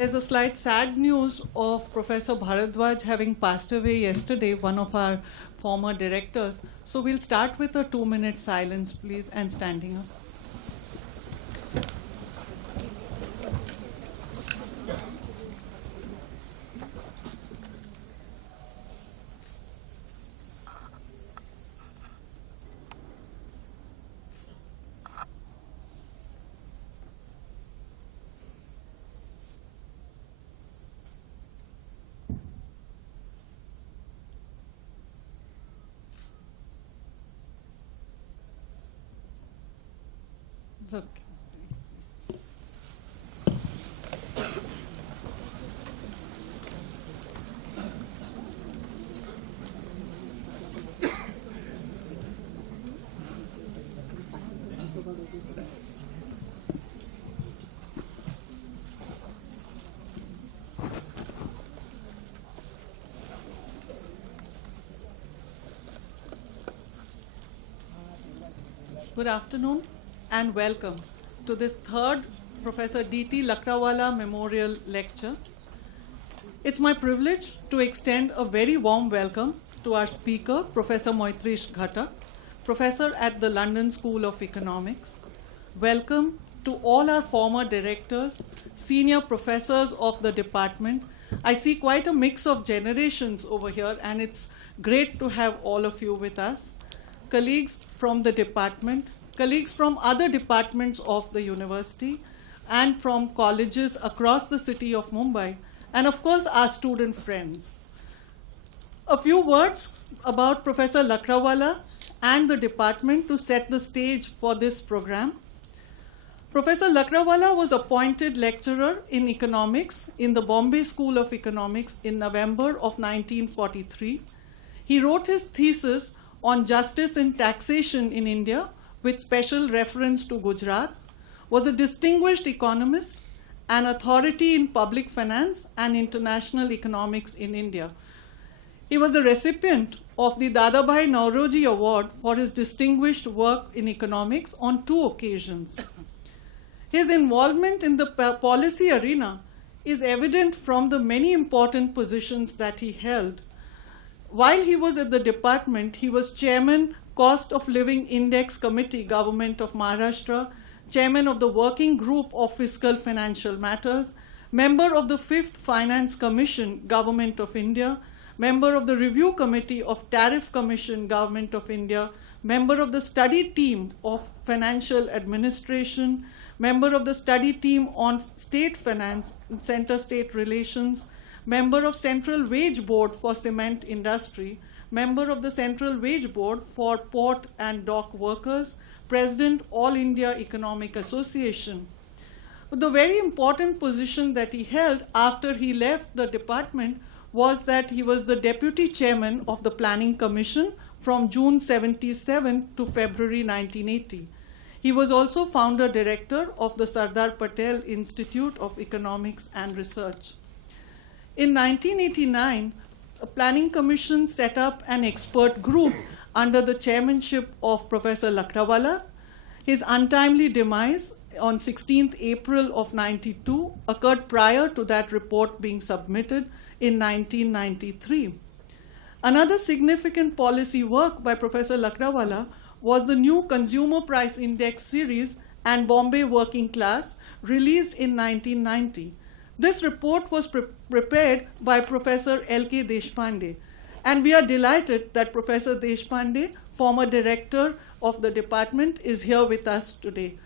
There's a slight sad news of Professor Bharadwaj having passed away yesterday, one of our former directors. So we'll start with a 2-minute silence, please, and standing up. It's okay. Good afternoon and welcome to this third Professor D.T. Lakdawala Memorial Lecture. It's my privilege to extend a very warm welcome to our speaker, Professor Maitreesh Ghatak, Professor at the London School of Economics. Welcome to all our former directors, senior professors of the department. I see quite a mix of generations over here, and it's great to have all of you with us. Colleagues from the department, colleagues from other departments of the university, and from colleges across the city of Mumbai, and of course our student friends. A few words about Professor Lakdawala and the department to set the stage for this program. Professor Lakdawala was appointed lecturer in economics in the Bombay School of Economics in November of 1943. He wrote his thesis on justice in taxation in India, with special reference to Gujarat, was a distinguished economist, an authority in public finance and international economics in India. He was the recipient of the Dadabhai Nauroji Award for his distinguished work in economics on 2 occasions. His involvement in the policy arena is evident from the many important positions that he held. While he was at the department, he was chairman, Cost of Living Index Committee, Government of Maharashtra, chairman of the Working Group of Fiscal Financial Matters, member of the 5th Finance Commission, Government of India, member of the Review Committee of Tariff Commission, Government of India, member of the study team of Financial Administration, member of the study team on state finance, center-state relations, member of Central Wage Board for cement industry, member of the Central Wage Board for port and dock workers, president All India Economic Association. But the very important position that he held after he left the department was that he was the deputy chairman of the Planning Commission from June 1977 to February 1980. He was also founder director of the Sardar Patel Institute of Economics and Research. In 1989, a planning commission set up an expert group under the chairmanship of Professor Lakdawala. His untimely demise on 16th April of 92 occurred prior to that report being submitted in 1993. Another significant policy work by Professor Lakdawala was the new Consumer Price Index series and Bombay Working Class, released in 1990. This report was prepared by Professor L.K. Deshpande, and we are delighted that Professor Deshpande, former director of the department, is here with us today.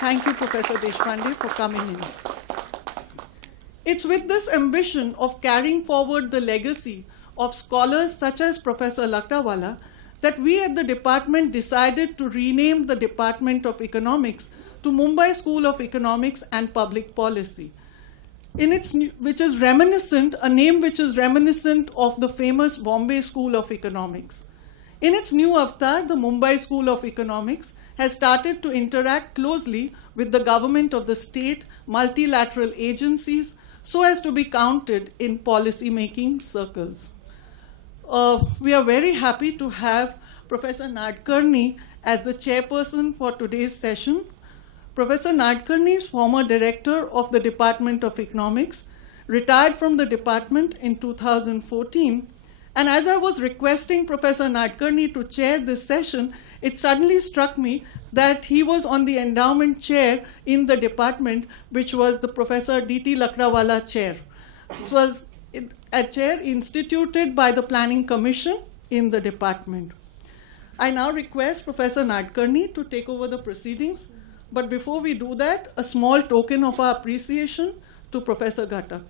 Thank you, Professor Deshpande, for coming in. It's with this ambition of carrying forward the legacy of scholars such as Professor Lakdawala that we at the department decided to rename the Department of Economics to Mumbai School of Economics and Public Policy, which is reminiscent, a name which is reminiscent of the famous Bombay School of Economics. In its new avatar, the Mumbai School of Economics has started to interact closely with the government of the state, multilateral agencies, so as to be counted in policy-making circles. We are very happy to have Professor Nadkarni as the chairperson for today's session. Professor Nadkarni is former director of the Department of Economics, retired from the department in 2014. And as I was requesting Professor Nadkarni to chair this session, it suddenly struck me that he was on the endowment chair in the department, which was the Professor D.T. Lakdawala chair. This was a chair instituted by the Planning Commission in the department. I now request Professor Nadkarni to take over the proceedings. But before we do that, a small token of our appreciation to Professor Ghatak.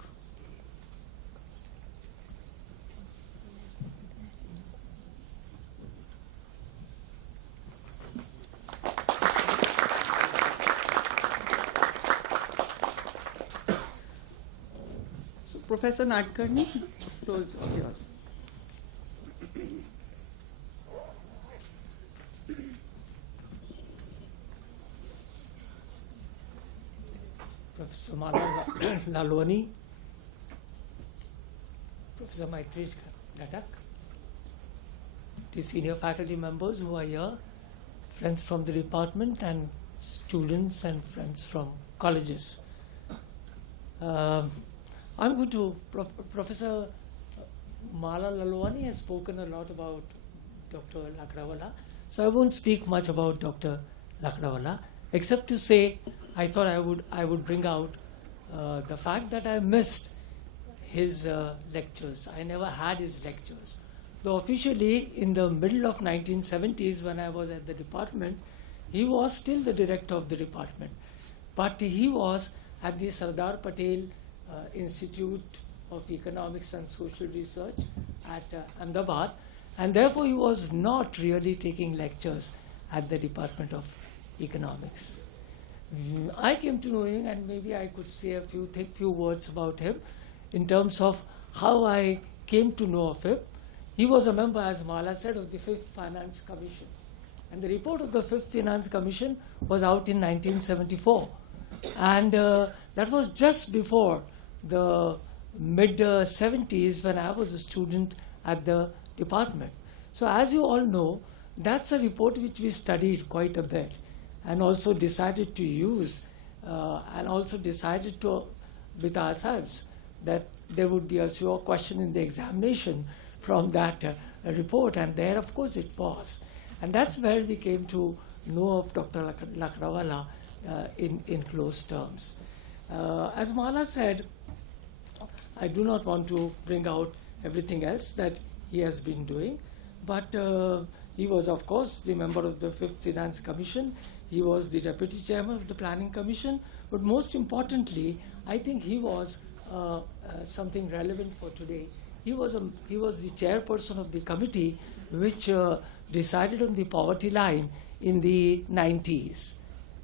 So, Professor Nadkarni, the floor is yours. Professor Mala Lalwani, Professor Maitreesh Ghatak, the senior faculty members who are here, friends from the department and students and friends from colleges. I'm going to, Professor Mala Lalwani has spoken a lot about Dr. Lakdawala, so I won't speak much about Dr. Lakdawala, except to say I thought I would bring out the fact that I missed his lectures. I never had his lectures. Though officially in the middle of 1970s when I was at the department, he was still the director of the department. But he was at the Sardar Patel Institute of Economics and Social Research at Ahmedabad, and therefore he was not really taking lectures at the Department of Economics. I came to know him, and maybe I could say a few words about him in terms of how I came to know of him. He was a member, as Mala said, of the Fifth Finance Commission. And the report of the Fifth Finance Commission was out in 1974. And that was just before the mid-70s when I was a student at the department. So as you all know, that's a report which we studied quite a bit, and also decided to use, and also decided to, with ourselves, that there would be a sure question in the examination from that report, and there, of course, it was. And that's where we came to know of Dr. Lakdawala in close terms. As Mala said, I do not want to bring out everything else that he has been doing, but he was, of course, the member of the Fifth Finance Commission. He was the deputy chairman of the Planning Commission, but most importantly, I think he was something relevant for today. He was the chairperson of the committee which decided on the poverty line in the 90s.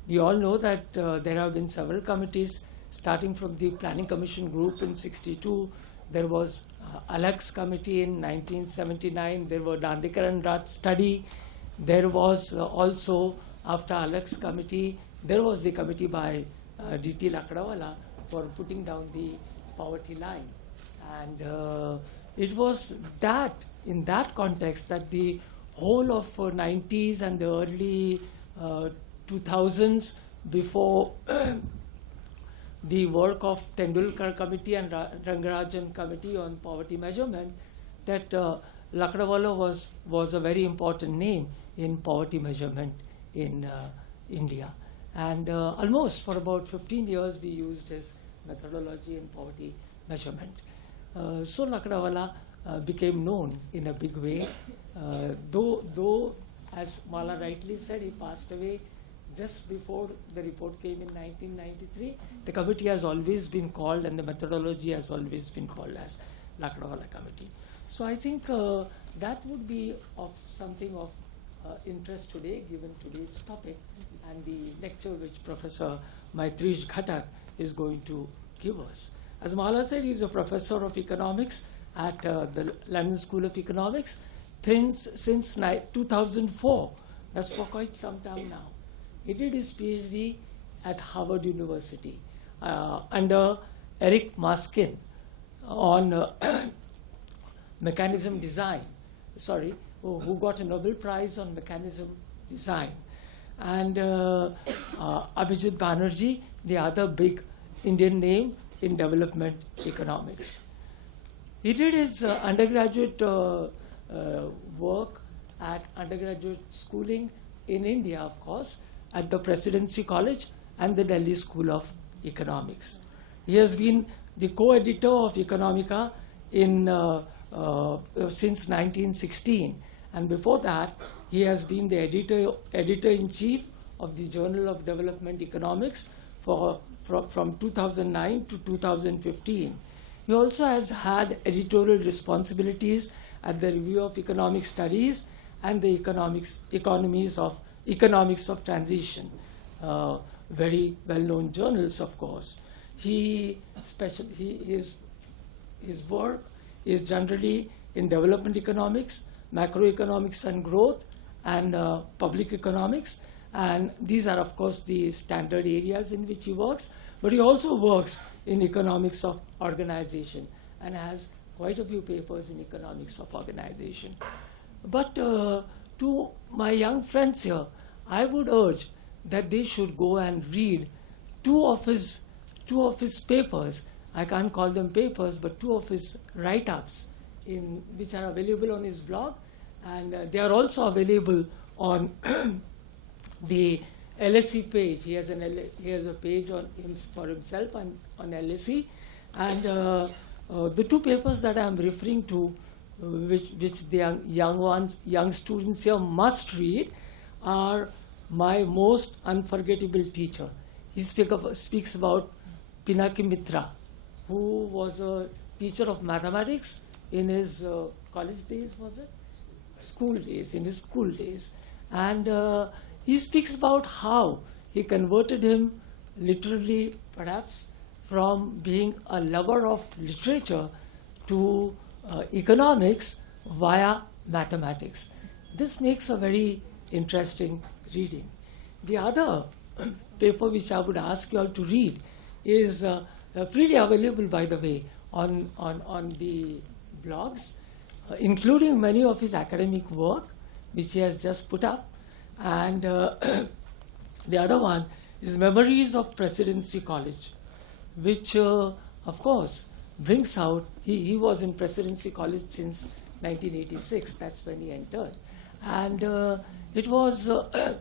We all know that there have been several committees, starting from the Planning Commission group in 62. There was Alex committee in 1979. There were Dandekar and Rat study. There was also, after Alex committee, there was the committee by D.T. Lakdawala for putting down the poverty line. And it was that, in that context, that the whole of 90s and the early 2000s, before the work of Tendulkar committee and Rangarajan committee on poverty measurement, that Lakdawala was a very important name in poverty measurement in India. And almost for about 15 years we used his methodology in poverty measurement. So Lakdawala became known in a big way, though, as Mala rightly said, he passed away just before the report came in 1993. The committee has always been called, and the methodology has always been called as Lakdawala Committee. So I think that would be of something of interest today, given today's topic and the lecture which Professor Maitreesh Ghatak is going to give us. As Mala said, he is a professor of economics at the London School of Economics since 2004. That's for quite some time now. He did his PhD at Harvard University under Eric Maskin on mechanism design, who got a Nobel Prize on mechanism design. and Abhijit Banerjee, the other big Indian name in development economics. He did his undergraduate work at undergraduate schooling in India, of course, at the Presidency College and the Delhi School of Economics. He has been the co-editor of Economica since 1916, and before that, he has been the editor-in-chief of the Journal of Development Economics from 2009 to 2015. He also has had editorial responsibilities at the Review of Economic Studies and the Economics of Transition, very well-known journals, of course. His work is generally in development economics, macroeconomics and growth, and public economics. And these are, of course, the standard areas in which he works. But he also works in economics of organization and has quite a few papers in economics of organization. But to my young friends here, I would urge that they should go and read two of his papers. I can't call them papers, but two of his write-ups which are available on his blog, and they are also available on the LSE page. He has a page for himself on LSE, and the two papers that I am referring to, which the young students here must read, are My Most Unforgettable Teacher. He speaks about Pinaki Mitra, who was a teacher of mathematics in his college days, was it? In his school days. And he speaks about how he converted him literally, perhaps, from being a lover of literature to economics via mathematics. This makes a very interesting reading. The other paper which I would ask you all to read is freely available, by the way, on the blogs, including many of his academic work, which he has just put up. And the other one is Memories of Presidency College, which, of course, brings out, he was in Presidency College since 1986, that's when he entered. And it was a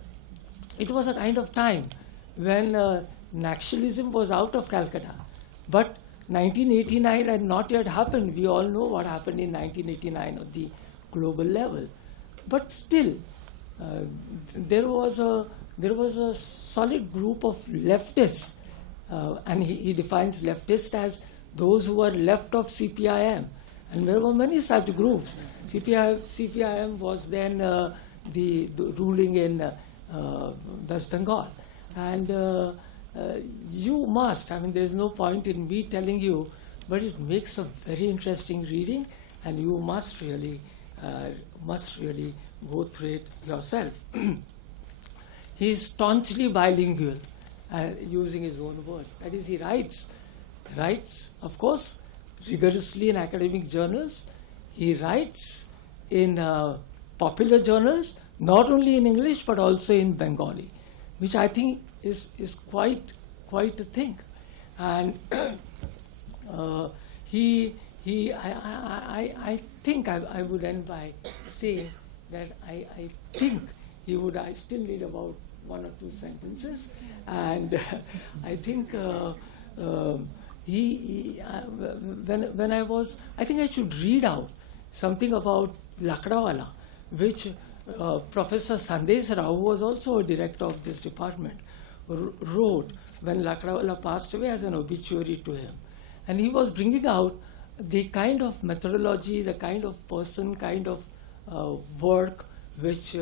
kind of time when nationalism was out of Calcutta. But 1989 had not yet happened. We all know what happened in 1989 at the global level. But still, there was a solid group of leftists, and he defines leftists as those who were left of CPIM. And there were many such groups. CPIM was then the ruling in West Bengal. And you must, there's no point in me telling you, but it makes a very interesting reading, and you must really go through it yourself. He is staunchly bilingual, using his own words. That is, he writes, of course, rigorously in academic journals. He writes in popular journals, not only in English but also in Bengali, which I think is quite a thing. And I think I would end by saying that I think he would. I still need about one or two sentences, and I think when I think I should read out something about Lakdawala, which Professor Sandesh Rao, who was also a director of this department, wrote when Lakdawala passed away as an obituary to him. And he was bringing out the kind of methodology, the kind of person, kind of work which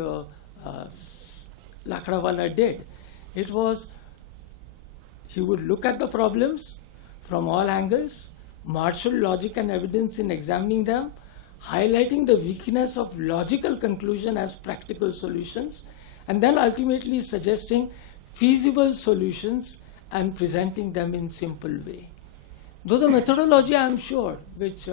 Lakdawala did. It was, he would look at the problems from all angles, marshal logic and evidence in examining them, highlighting the weakness of logical conclusion as practical solutions, and then ultimately suggesting feasible solutions and presenting them in simple way. Though the methodology, I am sure, which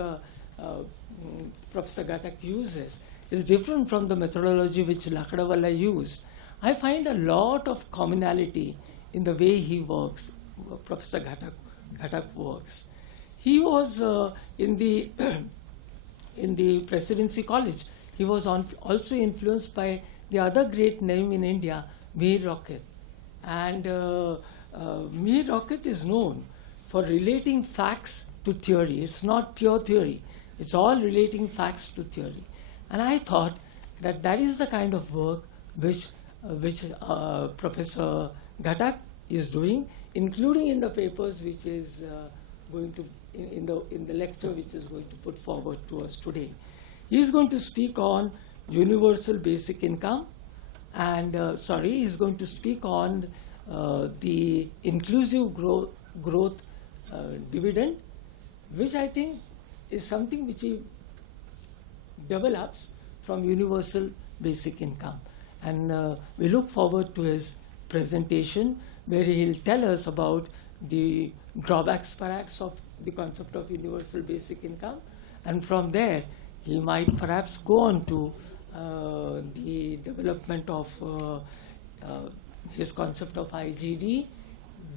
Professor Ghatak uses, is different from the methodology which Lakdawala used, I find a lot of commonality in the way he works, Professor Ghatak works. He was in the in the Presidency College. He was also influenced by the other great name in India, Mir Rocket. And Mir Rocket is known for relating facts to theory. It's not pure theory. It's all relating facts to theory. And I thought that that is the kind of work which Professor Ghatak is doing, including in the papers which is going to, in the lecture which is going to put forward to us today. He is going to speak on universal basic income, and he's going to speak on the inclusive growth dividend, which I think is something which he develops from universal basic income. And we look forward to his presentation, where he'll tell us about the drawbacks perhaps of the concept of universal basic income, and from there he might perhaps go on to the development of his concept of IGD,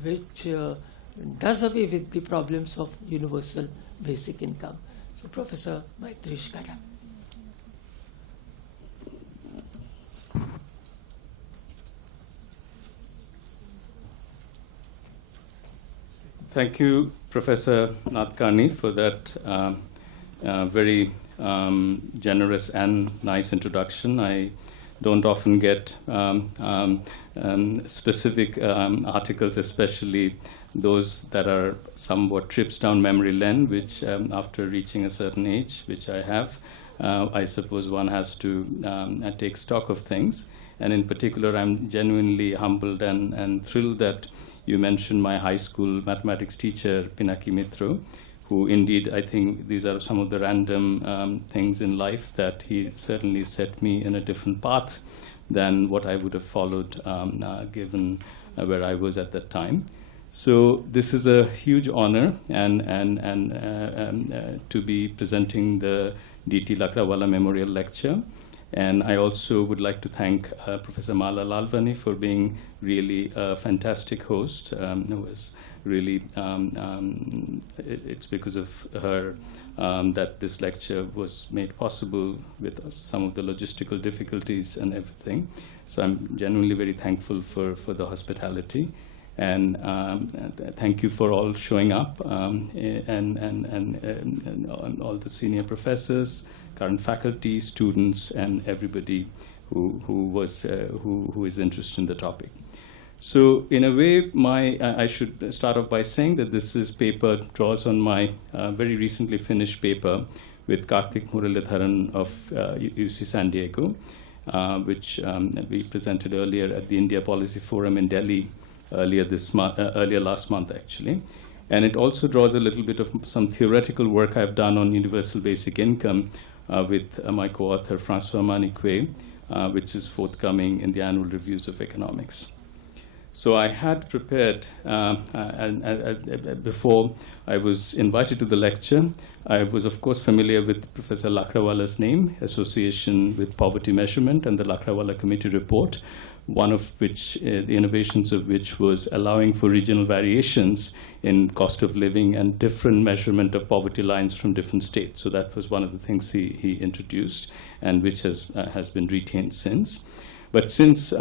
which does away with the problems of universal basic income. So Professor Maitreesh Ghatak. Thank you, Professor Nadkarni, for that very generous and nice introduction. I don't often get specific articles, especially those that are somewhat trips down memory lane, which after reaching a certain age, which I have, I suppose one has to take stock of things. And in particular, I'm genuinely humbled and thrilled that you mentioned my high school mathematics teacher, Pinaki Mitro, who indeed, I think these are some of the random things in life that he certainly set me in a different path than what I would have followed given where I was at that time. So this is a huge honor and to be presenting the D.T. Lakdawala Memorial Lecture. And I also would like to thank Professor Mala Lalvani for being really a fantastic host. Who was really, it's because of her that this lecture was made possible with some of the logistical difficulties and everything. So I'm genuinely very thankful for the hospitality. And thank you for all showing up and all the senior professors, current faculty, students, and everybody who is interested in the topic. So in a way, I should start off by saying that this paper draws on my very recently finished paper with Karthik Muralidharan of UC San Diego, which we presented earlier at the India Policy Forum in Delhi earlier last month actually. And it also draws a little bit of some theoretical work I've done on universal basic income with my co-author François Maniquet, which is forthcoming in the annual reviews of economics. So I had prepared, before I was invited to the lecture, I was of course familiar with Professor Lakdawala's name, association with poverty measurement, and the Lakdawala Committee report, one of which, the innovations of which was allowing for regional variations in cost of living and different measurement of poverty lines from different states. So that was one of the things he introduced, and which has been retained since. But since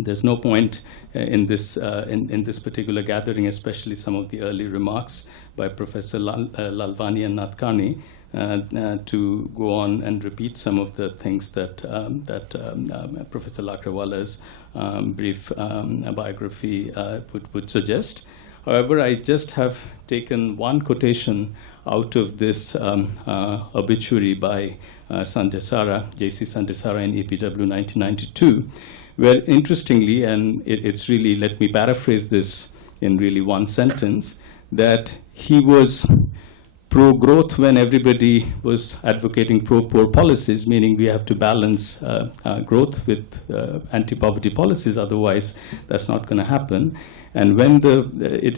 there's no point in this particular gathering, especially some of the early remarks by Professor Lalvani and Nadkarni, to go on and repeat some of the things that Professor Lakdawala's brief biography would suggest. However, I just have taken one quotation out of this obituary by J.C. Sandesara in EPW 1992, where interestingly, and it's really, let me paraphrase this in really one sentence, that he was pro-growth when everybody was advocating pro-poor policies, meaning we have to balance growth with anti-poverty policies, otherwise that's not going to happen. And when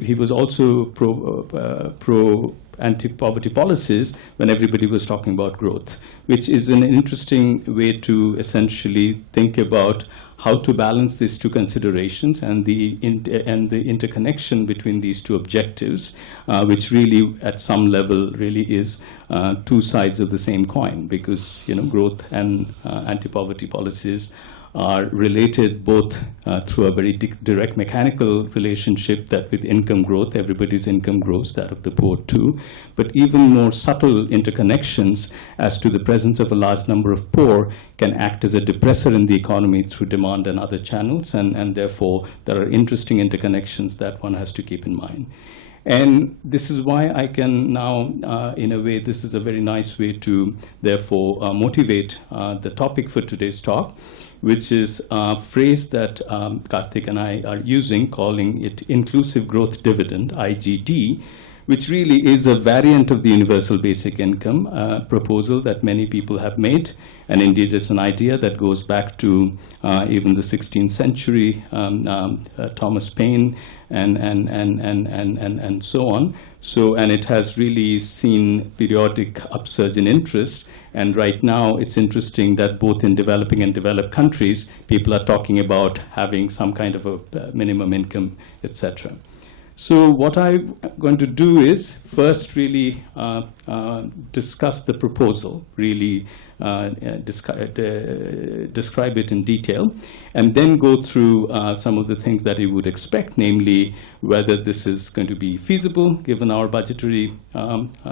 he was also pro anti-poverty policies when everybody was talking about growth, which is an interesting way to essentially think about how to balance these two considerations and the interconnection between these two objectives, which really, at some level, really is two sides of the same coin, because growth and anti-poverty policies are related both through a very direct mechanical relationship, that with income growth, everybody's income grows, that of the poor too, but even more subtle interconnections as to the presence of a large number of poor can act as a depressor in the economy through demand and other channels, and therefore there are interesting interconnections that one has to keep in mind. And this is why I can now, in a way, this is a very nice way to, therefore, motivate the topic for today's talk, which is a phrase that Karthik and I are using, calling it Inclusive Growth Dividend, IGD, which really is a variant of the Universal Basic Income proposal that many people have made. And indeed, it's an idea that goes back to even the 16th century, Thomas Paine, and so on. So, and it has really seen periodic upsurge in interest. And right now, it's interesting that both in developing and developed countries, people are talking about having some kind of a minimum income, etc. So what I'm going to do is first really discuss the proposal, really describe it in detail, and then go through some of the things that you would expect, namely whether this is going to be feasible given our budgetary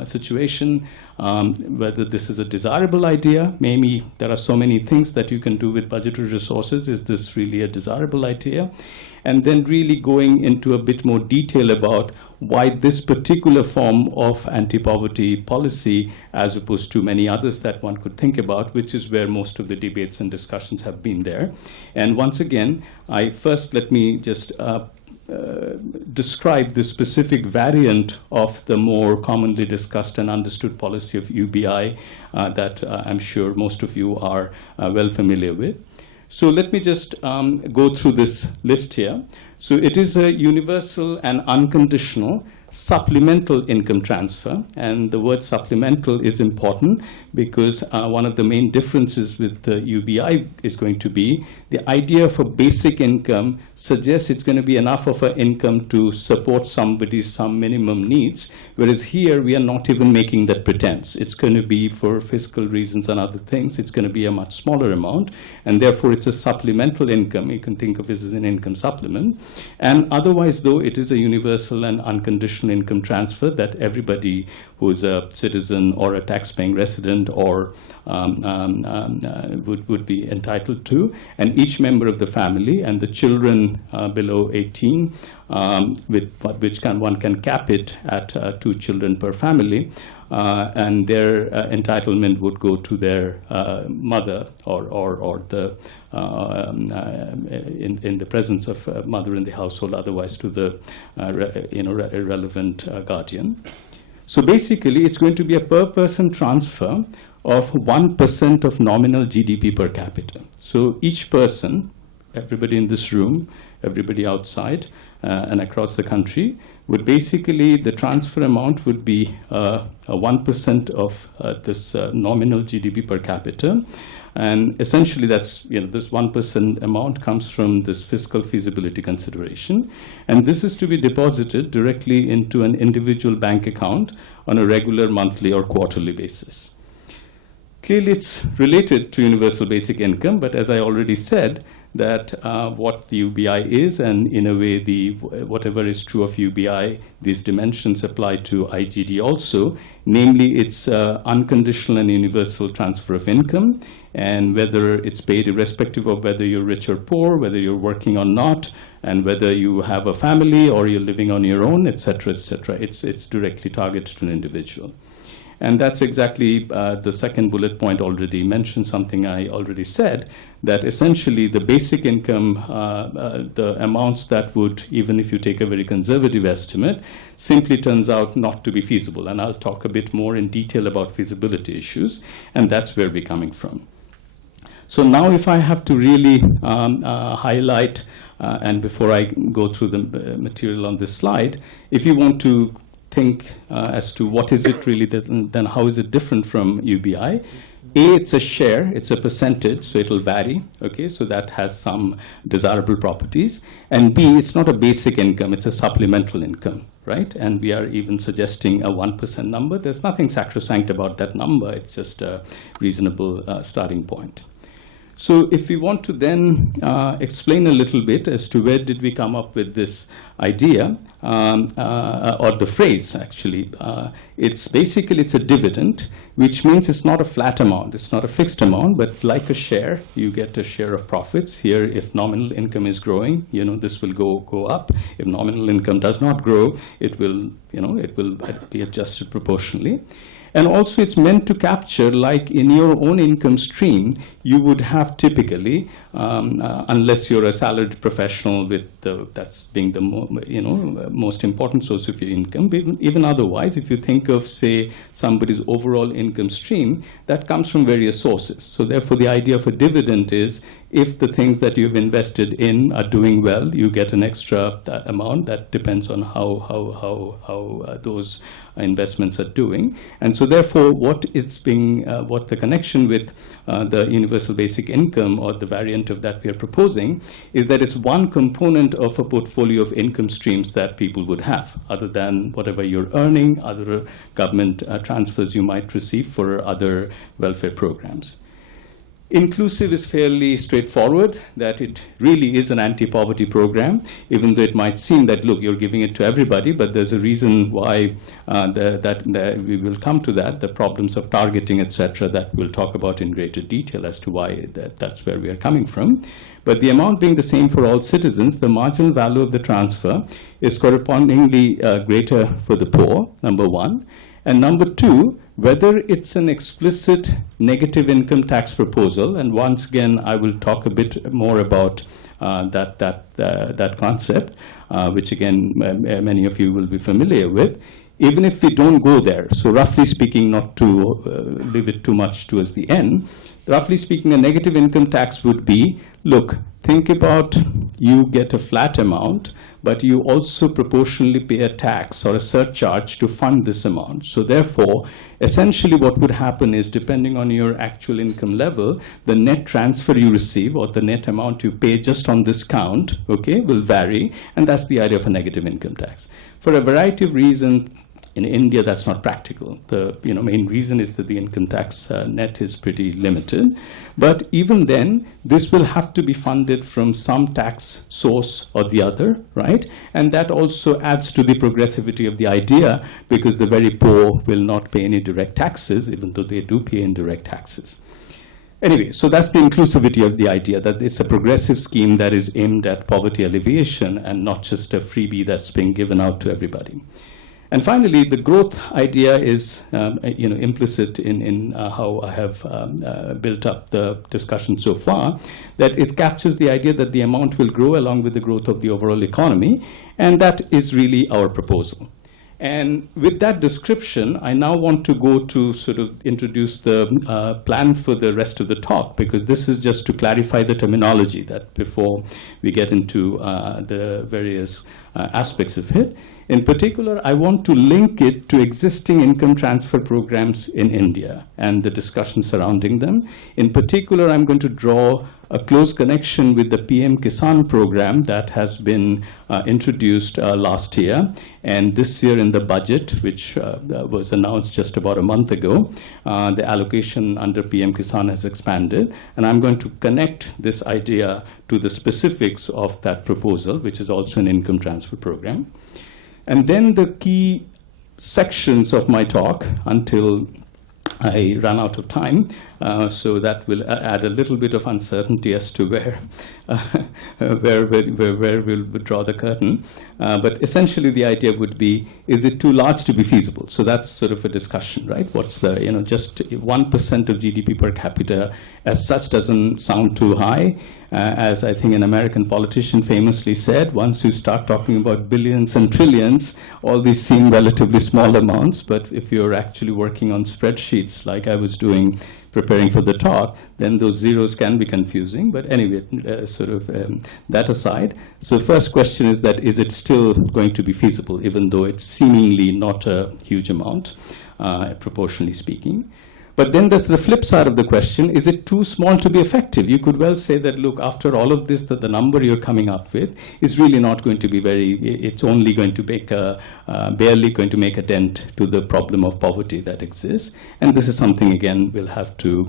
situation, whether this is a desirable idea. Maybe there are so many things that you can do with budgetary resources. Is this really a desirable idea? And then really going into a bit more detail about why this particular form of anti-poverty policy, as opposed to many others that one could think about, which is where most of the debates and discussions have been there. And once again, let me just describe the specific variant of the more commonly discussed and understood policy of UBI that I'm sure most of you are well familiar with. So let me just go through this list here. So it is a universal and unconditional supplemental income transfer, and the word supplemental is important because one of the main differences with the UBI is going to be the idea of a basic income suggests it's going to be enough of an income to support somebody's some minimum needs, whereas here we are not even making that pretense. It's going to be, for fiscal reasons and other things, it's going to be a much smaller amount, and therefore it's a supplemental income. You can think of it as an income supplement. And otherwise, though, it is a universal and unconditional income transfer that everybody who is a citizen or a tax-paying resident or would be entitled to, and each member of the family and the children below 18, with which one can cap it at 2 children per family, and their entitlement would go to their mother or the in the presence of a mother in the household, otherwise to the relevant guardian. So basically, it's going to be a per-person transfer of 1% of nominal GDP per capita. So each person, everybody in this room, everybody outside and across the country, would basically, the transfer amount would be 1% of this nominal GDP per capita. And essentially, that's, this 1% amount comes from this fiscal feasibility consideration. And this is to be deposited directly into an individual bank account on a regular monthly or quarterly basis. Clearly, it's related to universal basic income, but as I already said, that what the UBI is, and in a way, whatever is true of UBI, these dimensions apply to IGD also, namely it's unconditional and universal transfer of income, and whether it's paid irrespective of whether you're rich or poor, whether you're working or not, and whether you have a family or you're living on your own, etc., etc. It's directly targeted to an individual. And that's exactly the second bullet point already mentioned, something I already said, that essentially the basic income, the amounts that would, even if you take a very conservative estimate, simply turns out not to be feasible. And I'll talk a bit more in detail about feasibility issues, and that's where we're coming from. So now if I have to really highlight, and before I go through the material on this slide, if you want to think as to what is it really, then how is it different from UBI? it's a share, it's a percentage, so it'll vary, okay, so that has some desirable properties. And B, it's not a basic income, it's a supplemental income, right? And we are even suggesting a 1% number. There's nothing sacrosanct about that number, it's just a reasonable starting point. So if we want to then explain a little bit as to where did we come up with this idea, or the phrase actually, it's basically, it's a dividend, which means it's not a flat amount, it's not a fixed amount, but like a share, you get a share of profits. Here, if nominal income is growing, this will go up. If nominal income does not grow, it will be adjusted proportionally. And also it's meant to capture, like in your own income stream, you would have typically, unless you're a salaried professional with that's being the most important source of your income, but even otherwise, if you think of, say, somebody's overall income stream, that comes from various sources. So therefore, the idea of a dividend is, if the things that you've invested in are doing well, you get an extra amount. That depends on how those investments are doing. And so therefore, what the connection with the universal basic income, or the variant of that we are proposing, is that it's one component of a portfolio of income streams that people would have, other than whatever you're earning, other government transfers you might receive for other welfare programs. Inclusive is fairly straightforward, that it really is an anti-poverty program, even though it might seem that, look, you're giving it to everybody, but there's a reason why that we will come to that, the problems of targeting, etc., that we'll talk about in greater detail as to why that's where we are coming from. But the amount being the same for all citizens, the marginal value of the transfer is correspondingly greater for the poor, number one. And number two, whether it's an explicit negative income tax proposal, and once again, I will talk a bit more about that concept, which again, many of you will be familiar with. Even if we don't go there, so roughly speaking, not to leave it too much towards the end, roughly speaking, a negative income tax would be, look, think about, you get a flat amount, but you also proportionally pay a tax or a surcharge to fund this amount. So therefore, essentially what would happen is, depending on your actual income level, the net transfer you receive, or the net amount you pay just on this count, okay, will vary. And that's the idea of a negative income tax. For a variety of reasons, in India, that's not practical. The main reason is that the income tax net is pretty limited. But even then, this will have to be funded from some tax source or the other, right? And that also adds to the progressivity of the idea, because the very poor will not pay any direct taxes, even though they do pay indirect taxes. Anyway, so that's the inclusivity of the idea, that it's a progressive scheme that is aimed at poverty alleviation and not just a freebie that's being given out to everybody. And finally, the growth idea is implicit in how I have built up the discussion so far, that it captures the idea that the amount will grow along with the growth of the overall economy, and that is really our proposal. And with that description, I now want to go to sort of introduce the plan for the rest of the talk, because this is just to clarify the terminology, that before we get into the various aspects of it. In particular, I want to link it to existing income transfer programs in India and the discussion surrounding them. In particular, I'm going to draw a close connection with the PM Kisan program that has been introduced last year. And this year in the budget, which was announced just about a month ago, the allocation under PM Kisan has expanded. And I'm going to connect this idea to the specifics of that proposal, which is also an income transfer program. And then the key sections of my talk, until I run out of time, so that will add a little bit of uncertainty as to where we'll draw the curtain. But essentially, the idea would be: is it too large to be feasible? So that's sort of a discussion, right? What's the just 1% of GDP per capita as such doesn't sound too high. As I think an American politician famously said, once you start talking about billions and trillions, all these seem relatively small amounts. But if you're actually working on spreadsheets like I was doing, preparing for the talk, then those zeros can be confusing. But anyway, that aside, so the first question is that, is it still going to be feasible, even though it's seemingly not a huge amount, proportionally speaking? But then there's the flip side of the question, is it too small to be effective? You could well say that, look, after all of this, that the number you're coming up with is really not going to be it's only going to make barely going to make a dent to the problem of poverty that exists. And this is something, again, we'll have to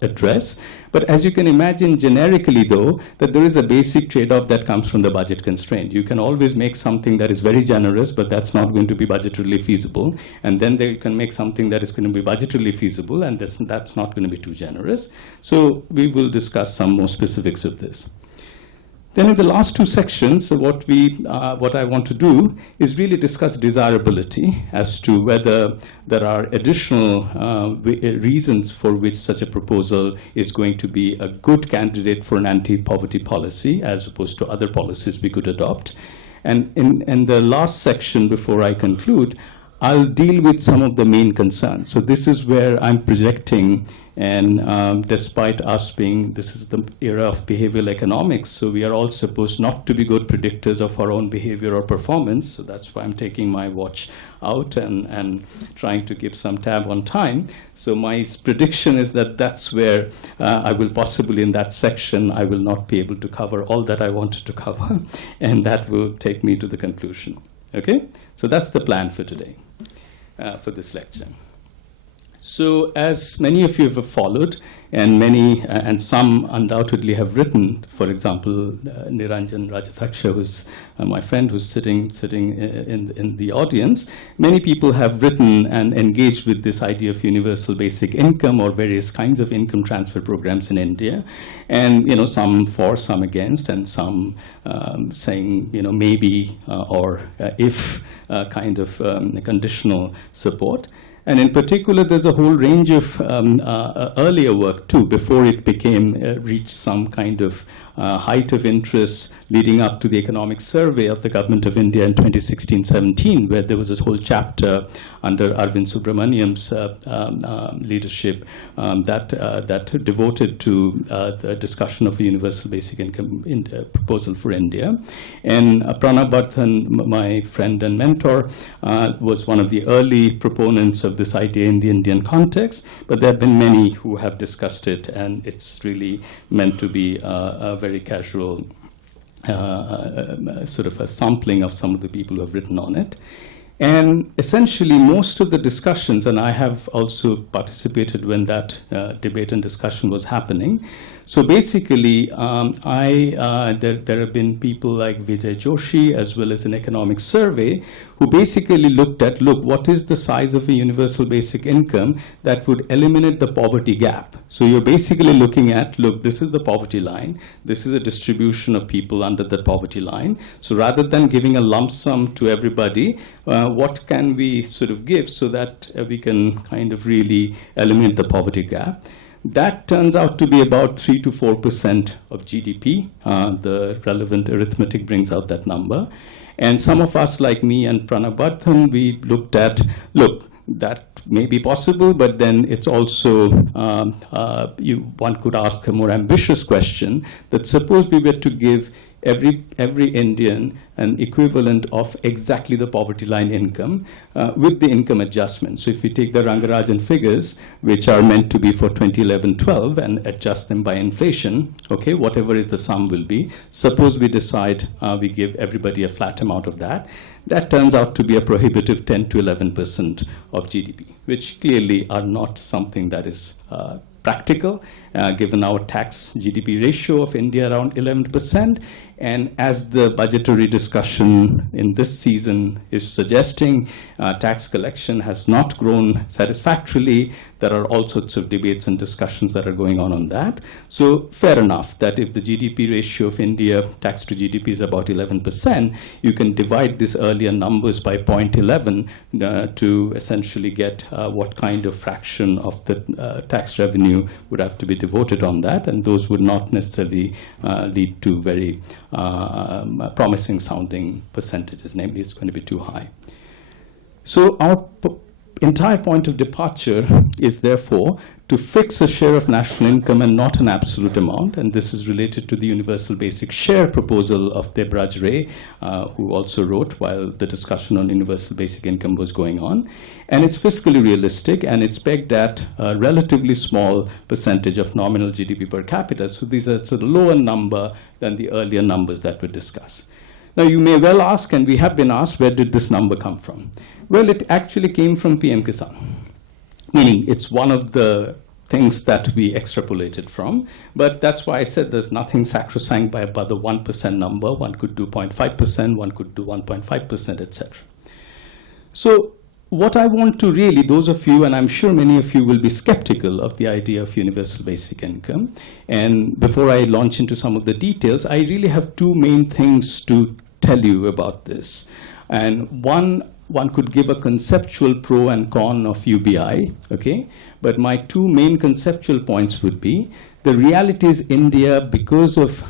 address. But as you can imagine, generically, though, that there is a basic trade-off that comes from the budget constraint. You can always make something that is very generous, but that's not going to be budgetarily feasible. And then you can make something that is going to be budgetarily feasible, and that's not going to be too generous. So we will discuss some more specifics of this. Then in the last two sections, what I want to do is really discuss desirability as to whether there are additional reasons for which such a proposal is going to be a good candidate for an anti-poverty policy as opposed to other policies we could adopt. And in the last section, before I conclude, I'll deal with some of the main concerns. So this is where I'm projecting, and despite us being, this is the era of behavioral economics, so we are all supposed not to be good predictors of our own behavior or performance. So that's why I'm taking my watch out and trying to keep some tab on time. So my prediction is that that's where I will possibly, in that section, I will not be able to cover all that I wanted to cover, and that will take me to the conclusion. Okay? So that's the plan for today, for this lecture. So as many of you have followed, and some undoubtedly have written, for example, Niranjan Rajathaksha, who's my friend who's sitting in the audience, many people have written and engaged with this idea of universal basic income or various kinds of income transfer programs in India. And, some for, some against, and some saying, maybe or if kind of conditional support. And in particular, there's a whole range of earlier work, too, before it reached some kind of height of interest leading up to the economic survey of the government of India in 2016-17, where there was this whole chapter under Arvind Subramaniam's leadership that devoted to the discussion of a universal basic income proposal for India. And Pranab Bardhan, my friend and mentor, was one of the early proponents of this idea in the Indian context, but there have been many who have discussed it, and it's really meant to be a very casual sort of a sampling of some of the people who have written on it. And essentially, most of the discussions, and I have also participated when that debate and discussion was happening. So basically, there have been people like Vijay Joshi, as well as an economic survey, who basically looked at, what is the size of a universal basic income that would eliminate the poverty gap? So you're basically looking at, this is the poverty line. This is a distribution of people under the poverty line. So rather than giving a lump sum to everybody, what can we sort of give so that we can kind of really eliminate the poverty gap? That turns out to be about 3 to 4% of GDP. The relevant arithmetic brings out that number. And some of us, like me and Pranab Bardhan, we looked at, that may be possible, but then it's also, one could ask a more ambitious question, that suppose we were to give every Indian an equivalent of exactly the poverty line income with the income adjustment. So if we take the Rangarajan figures, which are meant to be for 2011-12, and adjust them by inflation, okay, whatever is the sum will be. Suppose we decide we give everybody a flat amount of that. That turns out to be a prohibitive 10 to 11% of GDP, which clearly are not something that is practical, given our tax GDP ratio of India around 11%. And as the budgetary discussion in this season is suggesting, tax collection has not grown satisfactorily. There are all sorts of debates and discussions that are going on that. So fair enough that if the GDP ratio of India, tax to GDP, is about 11%, you can divide these earlier numbers by 0.11 to essentially get what kind of fraction of the tax revenue would have to be devoted on that. And those would not necessarily lead to very promising sounding percentages, namely it's going to be too high. So entire point of departure is therefore to fix a share of national income and not an absolute amount. And this is related to the universal basic share proposal of Debraj Ray, who also wrote while the discussion on universal basic income was going on. And it's fiscally realistic, and it's pegged at a relatively small percentage of nominal GDP per capita. So these are sort of lower number than the earlier numbers that were discussed. Now, you may well ask, and we have been asked, where did this number come from? Well, it actually came from PM Kisan, meaning it's one of the things that we extrapolated from. But that's why I said there's nothing sacrosanct by about the 1% number. One could do 0.5%, one could do 1.5%, etc. So what I want to really, those of you, and I'm sure many of you will be skeptical of the idea of universal basic income. And before I launch into some of the details, I really have two main things to tell you about this. And one could give a conceptual pro and con of UBI, okay? But my two main conceptual points would be, the reality is India, because of,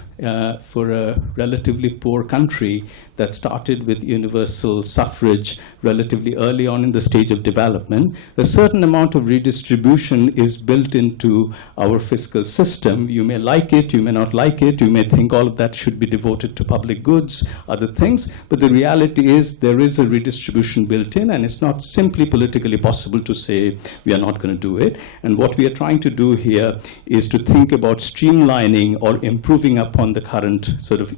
for a relatively poor country that started with universal suffrage relatively early on in the stage of development, a certain amount of redistribution is built into our fiscal system. You may like it, you may not like it, you may think all of that should be devoted to public goods, other things, but the reality is there is a redistribution built in, and it's not simply politically possible to say we are not going to do it. And what we are trying to do here is to think about streamlining or improving upon the current sort of,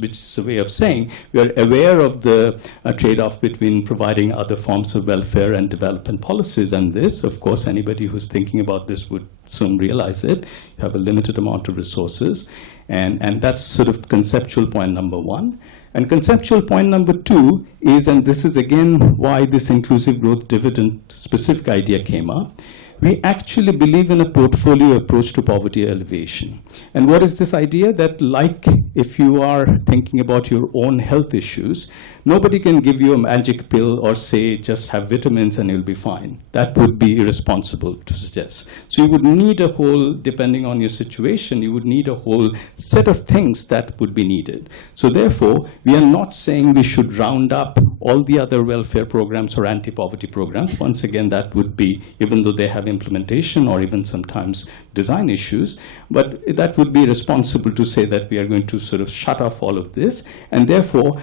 which is a way of saying we are aware of the trade-off between providing other forms of welfare and development policies. And this, of course, anybody who's thinking about this would soon realize it. You have a limited amount of resources. And that's sort of conceptual point number one. And conceptual point number two is, and this is again why this inclusive growth dividend specific idea came up, we actually believe in a portfolio approach to poverty alleviation. And what is this idea? That like if you are thinking about your own health issues, nobody can give you a magic pill or say just have vitamins and you'll be fine. That would be irresponsible to suggest. So you would need a whole, depending on your situation, you would need a whole set of things that would be needed. So therefore, we are not saying we should round up all the other welfare programs or anti-poverty programs. Once again, that would be, even though they have implementation or even sometimes design issues, but that would be responsible to say that we are going to sort of shut off all of this. And therefore,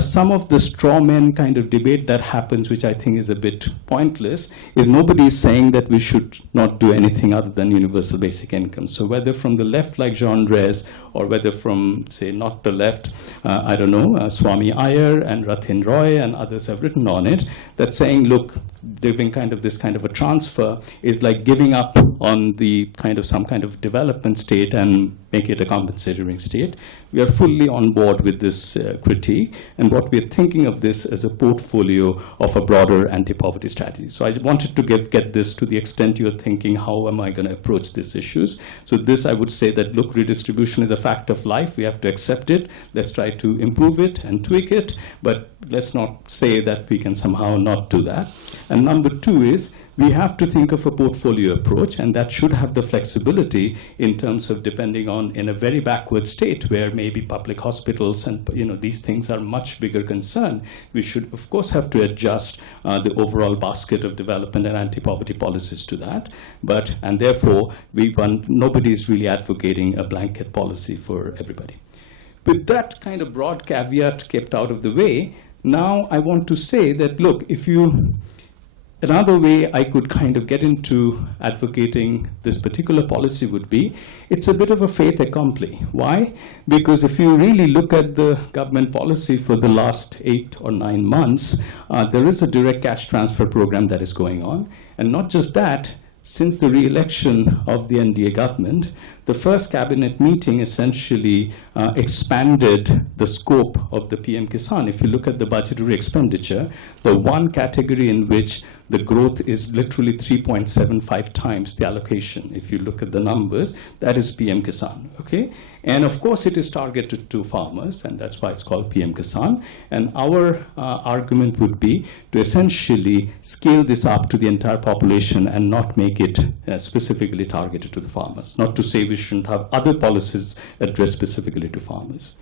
some of the straw men kind of debate that happens, which I think is a bit pointless, is nobody is saying that we should not do anything other than universal basic income. So whether from the left like Jean Drèze, or whether from, say, not the left, I don't know, Swami Iyer and Rathin Roy and others have written on it, that saying, look, doing kind of this kind of a transfer is like giving up on the kind of some kind of development state and make it a compensatory state. We are fully on board with this critique, and what we are thinking of this as a portfolio of a broader anti-poverty strategy. So I wanted to get this to the extent you're thinking, how am I going to approach these issues? So this, I would say that, look, redistribution is a fact of life. We have to accept it. Let's try to improve it and tweak it, but let's not say that we can somehow not do that. And number two is, we have to think of a portfolio approach, and that should have the flexibility in terms of depending on, in a very backward state where maybe public hospitals and these things are much bigger concern, we should of course have to adjust the overall basket of development and anti-poverty policies to that. And therefore, nobody is really advocating a blanket policy for everybody. With that kind of broad caveat kept out of the way, now I want to say that, look, another way I could kind of get into advocating this particular policy would be, it's a bit of a fait accompli. Why? Because if you really look at the government policy for the last 8 or 9 months, there is a direct cash transfer program that is going on. And not just that, since the re-election of the NDA government, the first cabinet meeting essentially expanded the scope of the PM Kisan. If you look at the budgetary expenditure, the one category in which the growth is literally 3.75 times the allocation, if you look at the numbers, that is PM Kisan, okay? And of course, it is targeted to farmers, and that's why it's called PM Kisan. And our argument would be to essentially scale this up to the entire population and not make it specifically targeted to the farmers. Not to say we shouldn't have other policies addressed specifically to farmers.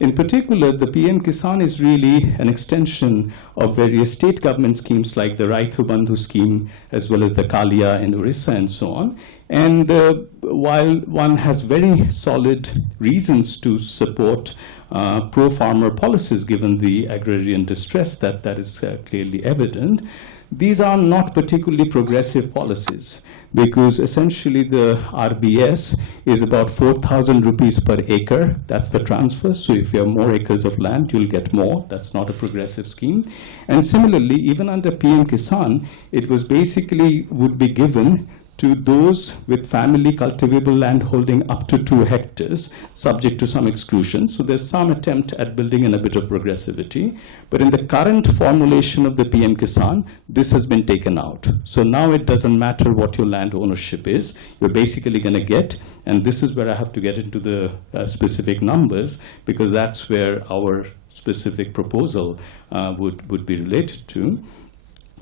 In particular, the PM Kisan is really an extension of various state government schemes like the Raitu Bandhu scheme, as well as the Kalia in Orissa and so on. And while one has very solid reasons to support pro-farmer policies, given the agrarian distress that is clearly evident, these are not particularly progressive policies, because essentially the RBS is about 4,000 rupees per acre. That's the transfer. So if you have more acres of land, you'll get more. That's not a progressive scheme. And similarly, even under PM Kisan, it was basically would be given to those with family cultivable land holding up to 2 hectares, subject to some exclusions. So there's some attempt at building in a bit of progressivity. But in the current formulation of the PM Kisan, this has been taken out. So now it doesn't matter what your land ownership is. You're basically going to get, and this is where I have to get into the specific numbers, because that's where our specific proposal would be related to.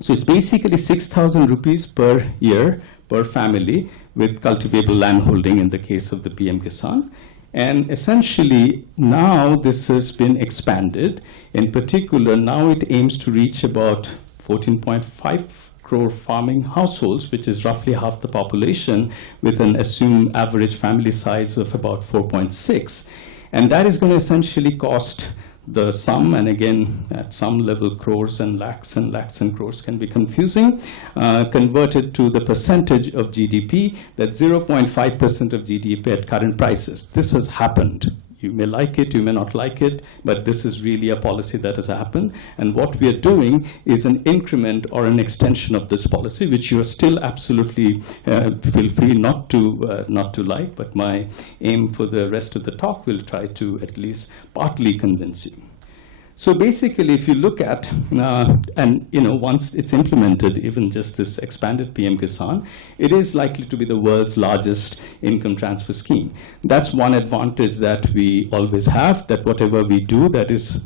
So it's basically 6,000 rupees per year per family with cultivable land holding in the case of the PM Kisan. And essentially now this has been expanded. In particular, now it aims to reach about 14.5 crore farming households, which is roughly half the population, with an assumed average family size of about 4.6. And that is going to essentially cost the sum, and again, at some level, crores and lakhs and crores can be confusing, converted to the percentage of GDP, that's 0.5% of GDP at current prices. This has happened. You may like it, you may not like it, but this is really a policy that has happened. And what we are doing is an increment or an extension of this policy, which you are still absolutely feel free not to like. But my aim for the rest of the talk will try to at least partly convince you. So basically, if you look at, and once it's implemented, even just this expanded PM Kisan, it is likely to be the world's largest income transfer scheme. That's one advantage that we always have, that whatever we do that is,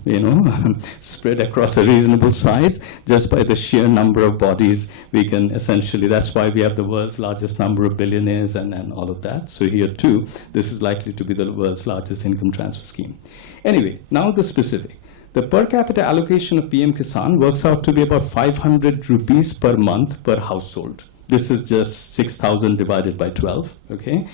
spread across a reasonable size, just by the sheer number of bodies, we can essentially, that's why we have the world's largest number of billionaires and all of that. So here too, this is likely to be the world's largest income transfer scheme. Anyway, now the specific. The per capita allocation of PM Kisan works out to be about 500 rupees per month per household. This is just 6,000 divided by 12, okay?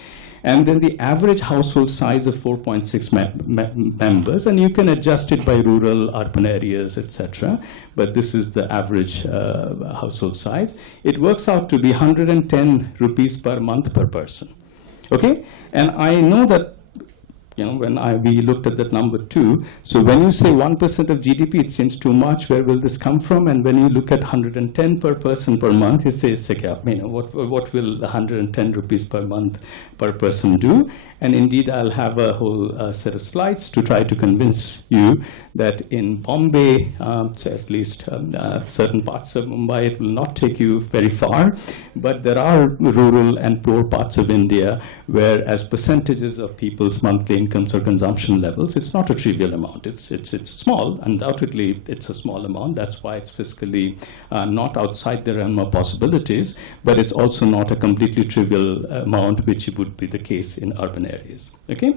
And then the average household size of 4.6 members, and you can adjust it by rural, urban areas, etc. But this is the average household size. It works out to be 110 rupees per month per person, okay? And I know that when we looked at that number too. So when you say 1% of GDP, it seems too much. Where will this come from? And when you look at 110 per person per month, you say, what will 110 rupees per month per person do? And indeed, I'll have a whole set of slides to try to convince you that in Bombay, so at least certain parts of Mumbai, it will not take you very far. But there are rural and poor parts of India where, as percentages of people's monthly incomes or consumption levels, it's not a trivial amount. It's small. Undoubtedly, it's a small amount. That's why it's fiscally not outside the realm of possibilities. But it's also not a completely trivial amount, which would be the case in urban areas. Okay?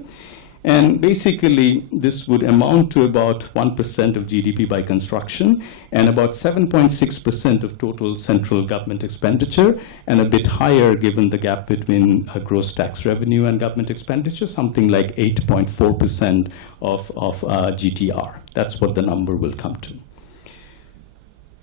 And basically, this would amount to about 1% of GDP by construction and about 7.6% of total central government expenditure, and a bit higher given the gap between gross tax revenue and government expenditure, something like 8.4% of GTR. That's what the number will come to.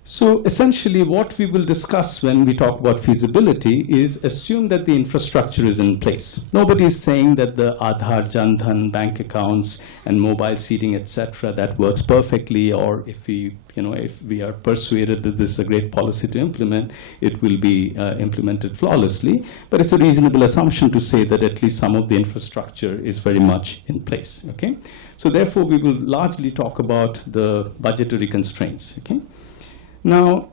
So essentially, what we will discuss when we talk about feasibility is assume that the infrastructure is in place. Nobody is saying that the Aadhaar, Jan Dhan, bank accounts, and mobile seeding, etc., that works perfectly, or if we are persuaded that this is a great policy to implement, it will be implemented flawlessly. But it's a reasonable assumption to say that at least some of the infrastructure is very much in place. Okay? So therefore, we will largely talk about the budgetary constraints. Okay? Now,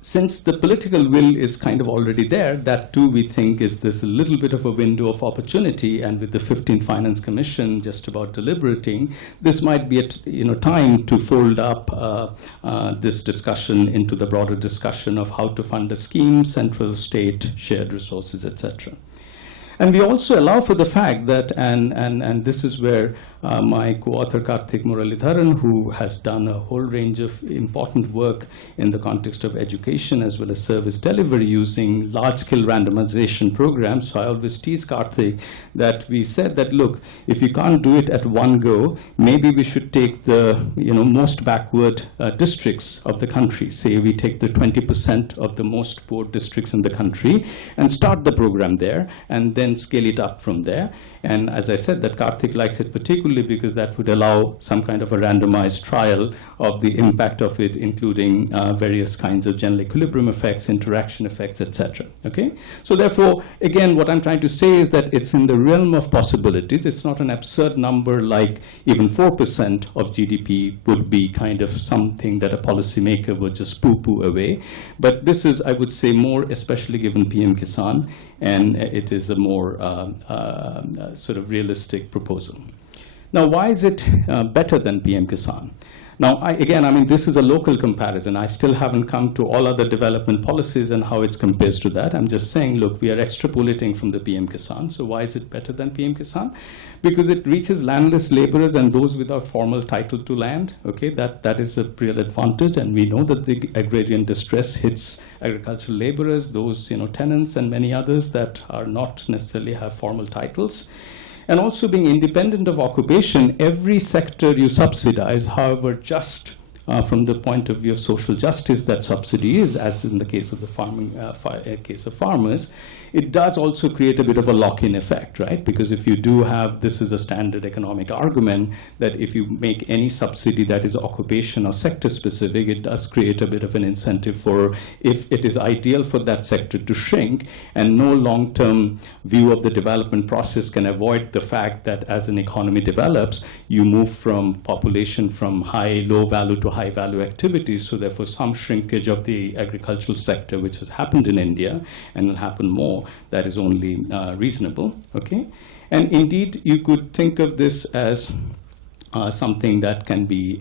since the political will is kind of already there, that too we think is this a little bit of a window of opportunity, and with the 15th Finance Commission just about deliberating, this might be a time to fold up this discussion into the broader discussion of how to fund a scheme, central, state, shared resources, etc. And we also allow for the fact that, and this is where my co-author Karthik Muralidharan, who has done a whole range of important work in the context of education as well as service delivery using large-scale randomization programs. So I always tease Karthik that we said that, look, if you can't do it at one go, maybe we should take the most backward districts of the country. Say we take the 20% of the most poor districts in the country and start the program there and then scale it up from there. And as I said, that Karthik likes it particularly because that would allow some kind of a randomized trial of the impact of it, including various kinds of general equilibrium effects, interaction effects, etc. Okay? So therefore, again, what I'm trying to say is that it's in the realm of possibilities. It's not an absurd number like even 4% of GDP would be kind of something that a policymaker would just poo-poo away. But this is, I would say, more, especially given PM Kisan, and it is a more sort of realistic proposal. Now, why is it better than PM Kisan? Now, this is a local comparison. I still haven't come to all other development policies and how it compares to that. I'm just saying, look, we are extrapolating from the PM Kisan. So why is it better than PM Kisan? Because it reaches landless laborers and those without formal title to land. Okay, that is a real advantage. And we know that the agrarian distress hits agricultural laborers, those tenants and many others that are not necessarily have formal titles. And also being independent of occupation, every sector you subsidize, however just from the point of view of social justice that subsidy is, as in the case of the farmers, it does also create a bit of a lock-in effect, right? Because if you do have, this is a standard economic argument, that if you make any subsidy that is occupation or sector specific, it does create a bit of an incentive for, if it is ideal for that sector to shrink, and no long-term view of the development process can avoid the fact that as an economy develops, you move from population from low value to high value activities. So therefore some shrinkage of the agricultural sector, which has happened in India and will happen more, that is only reasonable. Okay, and indeed you could think of this as something that can be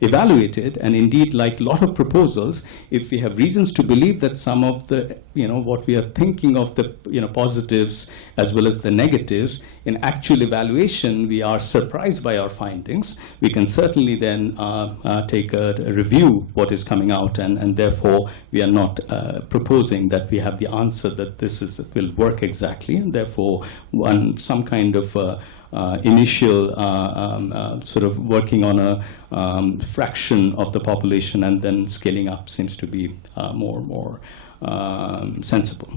evaluated, and indeed, like a lot of proposals, if we have reasons to believe that some of the, what we are thinking of the, positives as well as the negatives, in actual evaluation, we are surprised by our findings, we can certainly then take a review what is coming out, and therefore we are not proposing that we have the answer that this will work exactly, and therefore some kind of initial sort of working on a fraction of the population and then scaling up seems to be more sensible.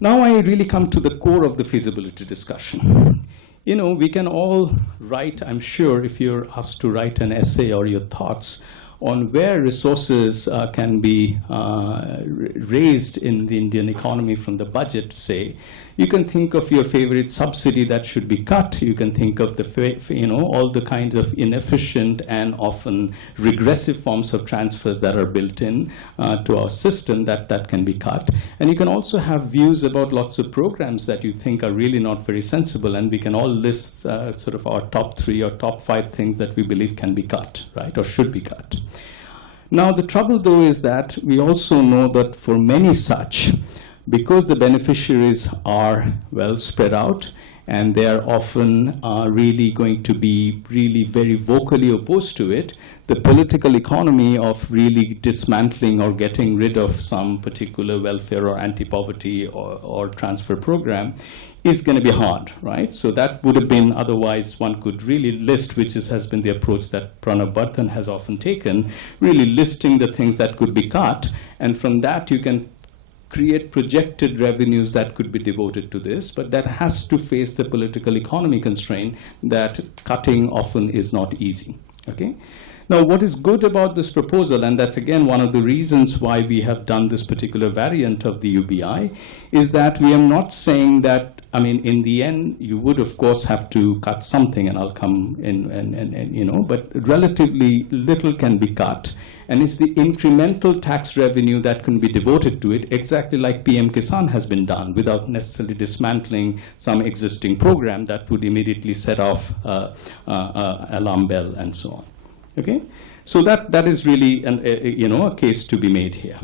Now I really come to the core of the feasibility discussion. We can all write, I'm sure, if you're asked to write an essay or your thoughts on where resources can be raised in the Indian economy from the budget, say, you can think of your favorite subsidy that should be cut. You can think of the, all the kinds of inefficient and often regressive forms of transfers that are built in to our system that can be cut. And you can also have views about lots of programs that you think are really not very sensible. And we can all list sort of our top 3 or top 5 things that we believe can be cut, right, or should be cut. Now, the trouble, though, is that we also know that for many such, because the beneficiaries are well spread out and they are often really going to be really very vocally opposed to it, the political economy of really dismantling or getting rid of some particular welfare or anti-poverty or transfer program is going to be hard, right? So that would have been, otherwise one could really list, which has been the approach that Pranav Bardhan has often taken, really listing the things that could be cut, and from that you can create projected revenues that could be devoted to this, but that has to face the political economy constraint that cutting often is not easy, okay? Now, what is good about this proposal, and that's again one of the reasons why we have done this particular variant of the UBI, is that we are not saying that, in the end, you would of course have to cut something, and I'll come in, and but relatively little can be cut. And it's the incremental tax revenue that can be devoted to it, exactly like PM Kisan has been done, without necessarily dismantling some existing program that would immediately set off alarm bell and so on. Okay, so that is really a case to be made here.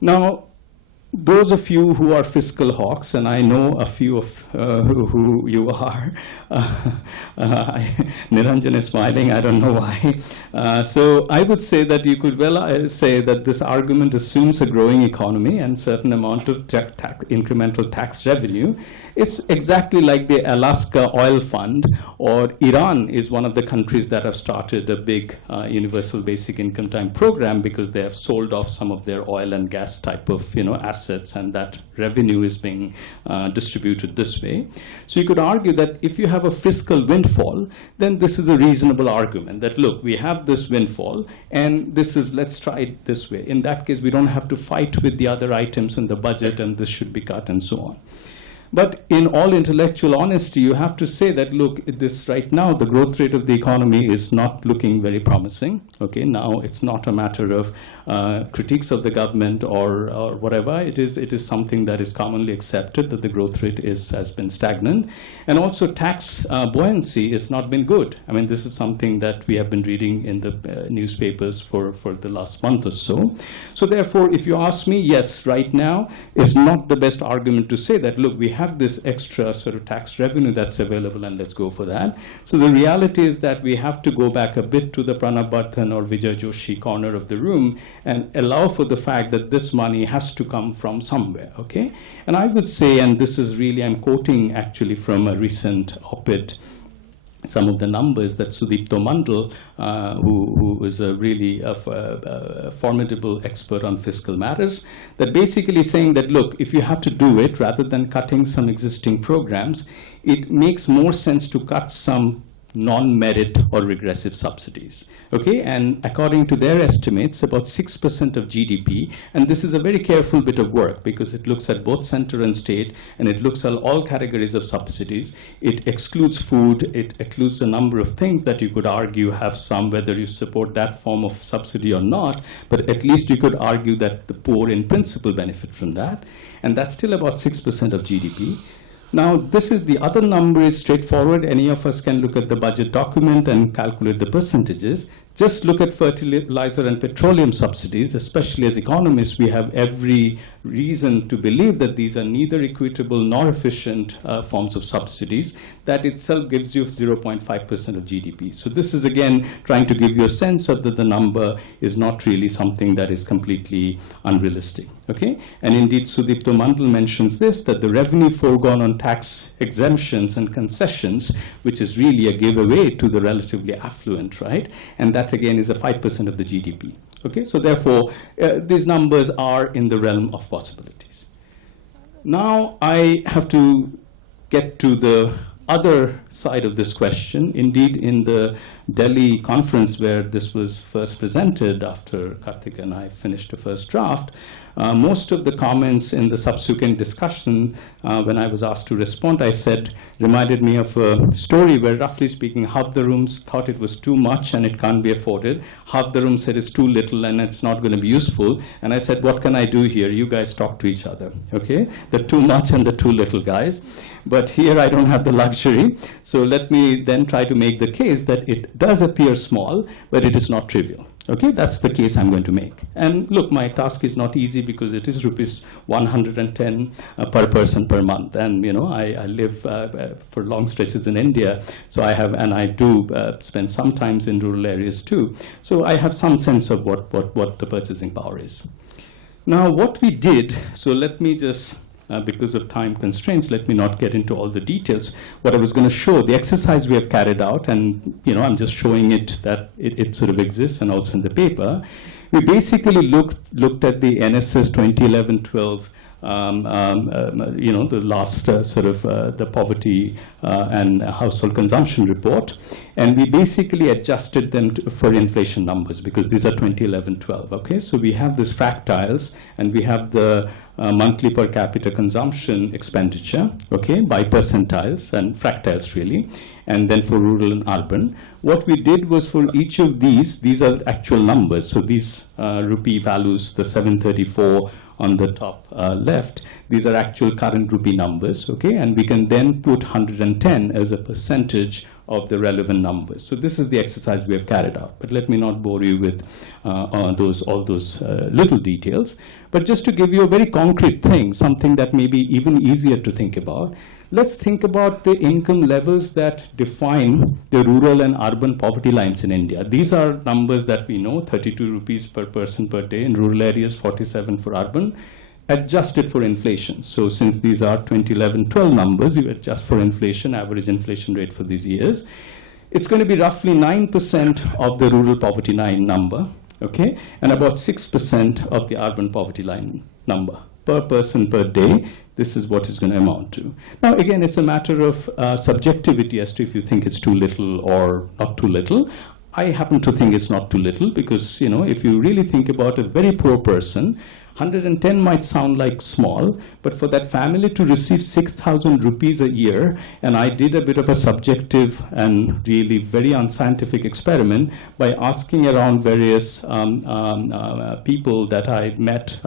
Now, those of you who are fiscal hawks, and I know a few of who you are, Niranjan is smiling, I don't know why. So I would say that you could well say that this argument assumes a growing economy and certain amount of incremental tax revenue. It's exactly like the Alaska Oil Fund, or Iran is one of the countries that have started a big universal basic income time program because they have sold off some of their oil and gas type of assets, and that revenue is being distributed this way. So you could argue that if you have a fiscal windfall, then this is a reasonable argument that, look, we have this windfall and this is, let's try it this way. In that case, we don't have to fight with the other items in the budget and this should be cut and so on. But in all intellectual honesty, you have to say that, look, this right now, the growth rate of the economy is not looking very promising. Okay, now it's not a matter of critiques of the government or whatever. It is something that is commonly accepted that the growth rate has been stagnant. And also tax buoyancy has not been good. I mean, this is something that we have been reading in the newspapers for the last month or so. So therefore, if you ask me, yes, right now is not the best argument to say that, look, we have this extra sort of tax revenue that's available and let's go for that. So the reality is that we have to go back a bit to the Pranab Bardhan or Vijay Joshi corner of the room and allow for the fact that this money has to come from somewhere, okay? And I would say, and this is really, I'm quoting actually from a recent op-ed, some of the numbers that Sudipto Mandal, who is a really formidable expert on fiscal matters, that basically saying that, look, if you have to do it, rather than cutting some existing programs, it makes more sense to cut some non-merit or regressive subsidies. Okay, and according to their estimates, about 6% of GDP, and this is a very careful bit of work because it looks at both center and state, and it looks at all categories of subsidies. It excludes food, it excludes a number of things that you could argue have some, whether you support that form of subsidy or not, but at least you could argue that the poor in principle benefit from that, and that's still about 6% of GDP. Now, this is the other number is straightforward. Any of us can look at the budget document and calculate the percentages. Just look at fertilizer and petroleum subsidies. Especially as economists, we have every reason to believe that these are neither equitable nor efficient forms of subsidies. That itself gives you 0.5% of GDP. So this is, again, trying to give you a sense of that the number is not really something that is completely unrealistic. Okay? And indeed, Sudipto Mandal mentions this, that the revenue foregone on tax exemptions and concessions, which is really a giveaway to the relatively affluent, right? And that, again, is a 5% of the GDP. Okay? So therefore, these numbers are in the realm of possibilities. Now, I have to get to the other side of this question. Indeed, in the Delhi conference where this was first presented after Karthik and I finished the first draft, most of the comments in the subsequent discussion, when I was asked to respond, I said, reminded me of a story where, roughly speaking, half the rooms thought it was too much and it can't be afforded. Half the room said it's too little and it's not going to be useful. And I said, what can I do here? You guys talk to each other, okay? The too much and the too little guys. But here I don't have the luxury. So let me then try to make the case that it does appear small, but it is not trivial. Okay, that's the case I'm going to make. And look, my task is not easy because it is rupees 110 per person per month. And, you know, I live for long stretches in India. So I have, and I do spend some times in rural areas too. So I have some sense of what the purchasing power is. Now, what we did, so let me just, because of time constraints, let me not get into all the details. What I was going to show, the exercise we have carried out, and you know, I'm just showing it that it sort of exists and also in the paper. We basically looked at the NSS 2011-12, you know, the last sort of the poverty and household consumption report, and we basically adjusted them for inflation numbers because these are 2011-12. Okay, so we have these fractals, and we have the monthly per capita consumption expenditure, okay, by percentiles and fractals really, and then for rural and urban. What we did was for each of these are actual numbers. So these rupee values, the 734 on the top left, these are actual current rupee numbers, okay, and we can then put 110 as a percentage of the relevant numbers. So this is the exercise we have carried out. But let me not bore you with all those little details. But just to give you a very concrete thing, something that may be even easier to think about, let's think about the income levels that define the rural and urban poverty lines in India. These are numbers that we know, 32 rupees per person per day in rural areas, 47 for urban, adjusted for inflation. So since these are 2011-12 numbers, you adjust for inflation, average inflation rate for these years, it's going to be roughly 9% of the rural poverty line number, okay, and about 6% of the urban poverty line number per person per day. This is what it's going to amount to. Now, again, it's a matter of subjectivity as to if you think it's too little or not too little. I happen to think it's not too little because, you know, if you really think about a very poor person, 110 might sound like small, but for that family to receive 6,000 rupees a year, and I did a bit of a subjective and really very unscientific experiment by asking around various people that I met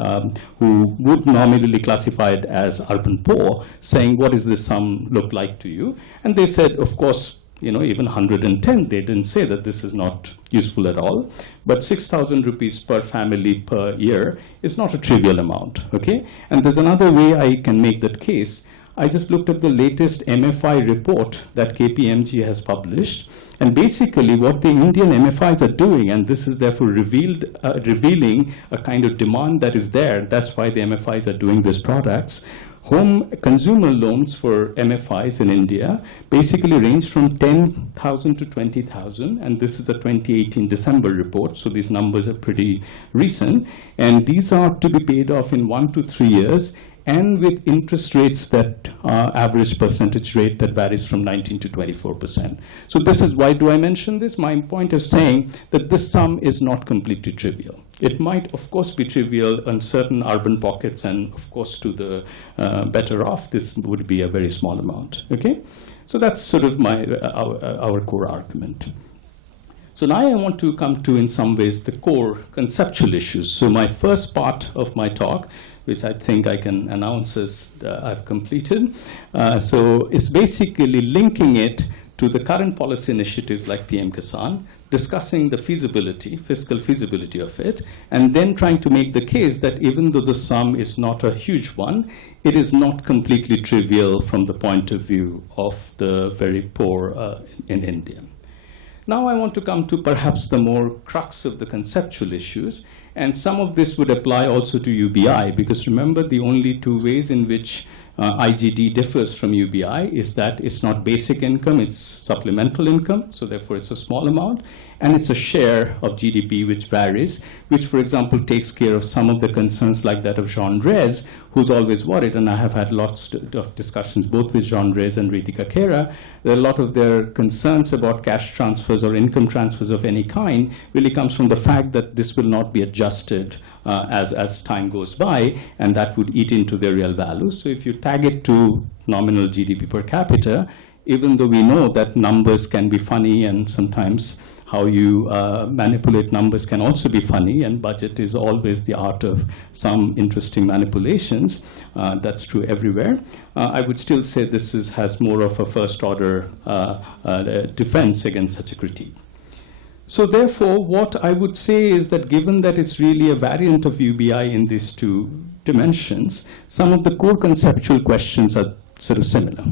who would nominally classify it as urban poor, saying, what does this sum look like to you? And they said, of course, you know, even 110, they didn't say that this is not useful at all. But 6,000 rupees per family per year is not a trivial amount, okay? And there's another way I can make that case. I just looked at the latest MFI report that KPMG has published. And basically what the Indian MFIs are doing, and this is therefore revealing a kind of demand that is there. That's why the MFIs are doing these products. Home consumer loans for MFIs in India basically range from 10,000 to 20,000, and this is a 2018 December report, so these numbers are pretty recent, and these are to be paid off in 1 to 3 years, and with interest rates that average percentage rate that varies from 19 to 24%. So this is, why do I mention this? My point is saying that this sum is not completely trivial. It might, of course, be trivial in certain urban pockets, and of course, to the better off, this would be a very small amount. Okay, so that's sort of our core argument. So now I want to come to, in some ways, the core conceptual issues. So my first part of my talk, which I think I can announce as I've completed, so it's basically linking it to the current policy initiatives like PM Kisan, discussing the feasibility, fiscal feasibility of it, and then trying to make the case that even though the sum is not a huge one, it is not completely trivial from the point of view of the very poor in India. Now I want to come to perhaps the more crux of the conceptual issues, and some of this would apply also to UBI, because remember, the only two ways in which IGD differs from UBI is that it's not basic income, it's supplemental income, so therefore it's a small amount, and it's a share of GDP which varies, which, for example, takes care of some of the concerns like that of Jean Reyes, who's always worried, and I have had lots of discussions both with Jean Reyes and Ritika Khera. There are a lot of their concerns about cash transfers or income transfers of any kind really comes from the fact that this will not be adjusted as time goes by, and that would eat into their real value. So if you tag it to nominal GDP per capita, even though we know that numbers can be funny and sometimes how you manipulate numbers can also be funny, and budget is always the art of some interesting manipulations. That's true everywhere. I would still say this has more of a first-order defense against such a critique. So therefore, what I would say is that given that it's really a variant of UBI in these two dimensions, some of the core conceptual questions are sort of similar.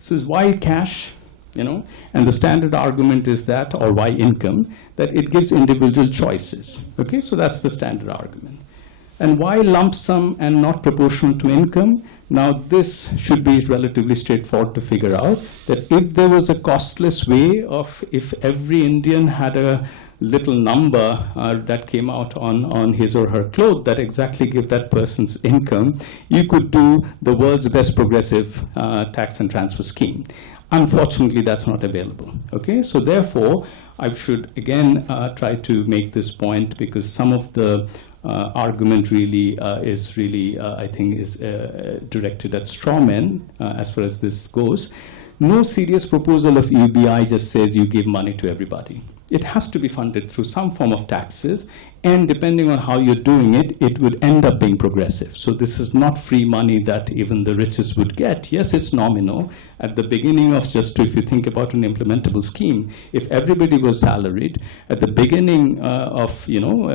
So why cash? You know, and the standard argument is that, or why income, that it gives individual choices. Okay, so that's the standard argument. And why lump sum and not proportional to income? Now, this should be relatively straightforward to figure out, that if there was a costless way of, if every Indian had a little number that came out on his or her cloth that exactly give that person's income, you could do the world's best progressive tax and transfer scheme. Unfortunately, that's not available. Okay, so therefore, I should again try to make this point, because some of the argument really is really, I think, is directed at straw men as far as this goes. No serious proposal of UBI just says you give money to everybody. It has to be funded through some form of taxes, And depending on how you're doing it, it would end up being progressive. So this is not free money that even the richest would get. Yes, it's nominal. At the beginning of if you think about an implementable scheme, if everybody was salaried, at the beginning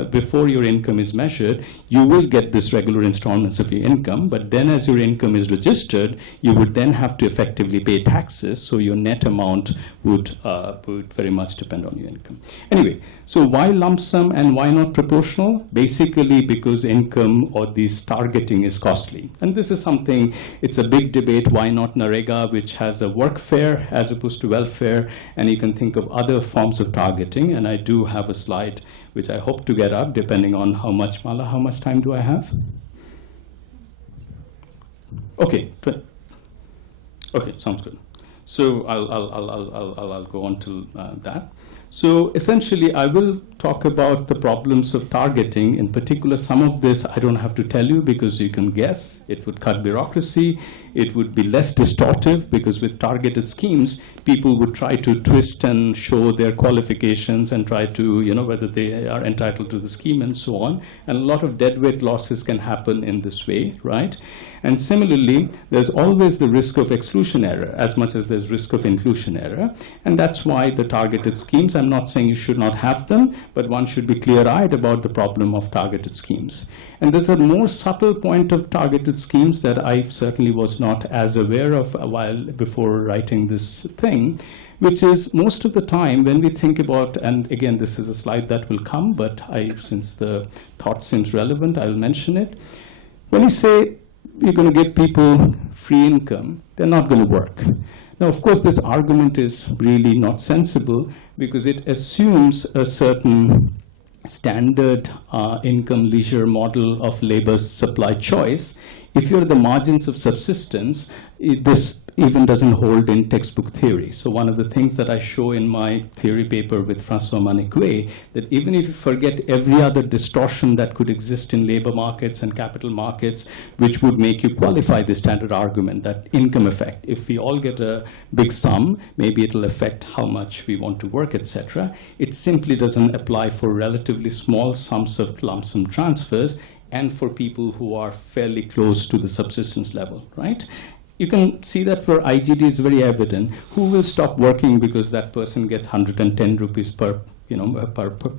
before your income is measured, you will get this regular installments of your income. But then as your income is registered, you would then have to effectively pay taxes. So your net amount would very much depend on your income. Anyway, so why lump sum and why not proportional? Basically because income or this targeting is costly. And this is something, it's a big debate, why not Narega, which has a workfare as opposed to welfare, and you can think of other forms of targeting. And I do have a slide which I hope to get up, depending on how much time do I have? Okay, sounds good. So I'll go on to that. So essentially, I will talk about the problems of targeting. In particular, some of this I don't have to tell you because you can guess. It would cut bureaucracy. It would be less distortive because with targeted schemes, people would try to twist and show their qualifications and try to, whether they are entitled to the scheme and so on. And a lot of deadweight losses can happen in this way, right? And similarly, there's always the risk of exclusion error as much as there's risk of inclusion error. And that's why the targeted schemes, I'm not saying you should not have them, but one should be clear-eyed about the problem of targeted schemes. And there's a more subtle point of targeted schemes that I certainly was not as aware of a while before writing this thing, which is most of the time when we think about, and again, this is a slide that will come, but since the thought seems relevant, I'll mention it. When you say you're going to give people free income, they're not going to work. Now, of course, this argument is really not sensible because it assumes a certain standard income leisure model of labor supply choice. If you're at the margins of subsistence, this even doesn't hold in textbook theory. So one of the things that I show in my theory paper with Francois Manicouet, that even if you forget every other distortion that could exist in labor markets and capital markets, which would make you qualify the standard argument, that income effect. If we all get a big sum, maybe it'll affect how much we want to work, etc. It simply doesn't apply for relatively small sums of lump sum transfers and for people who are fairly close to the subsistence level, right? You can see that for IGD, it's very evident. Who will stop working because that person gets 110 rupees per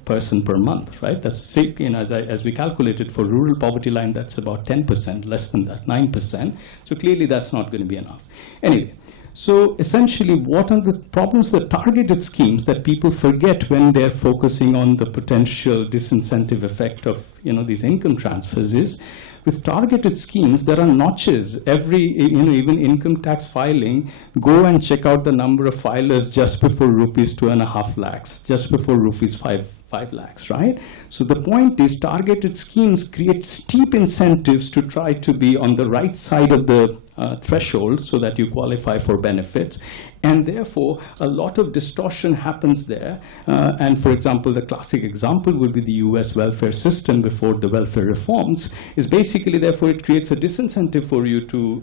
person per month, right? That's, as we calculated for rural poverty line, that's about 10%, less than that, 9%. So clearly that's not going to be enough. Anyway, so essentially, what are the problems, the targeted schemes that people forget when they're focusing on the potential disincentive effect of these income transfers is, with targeted schemes, there are notches. Even income tax filing, go and check out the number of filers just before rupees 2.5 lakhs, just before rupees 5 lakhs, right? So the point is targeted schemes create steep incentives to try to be on the right side of the threshold so that you qualify for benefits. And therefore, a lot of distortion happens there. And for example, the classic example would be the US welfare system before the welfare reforms, is basically, therefore, it creates a disincentive for you to,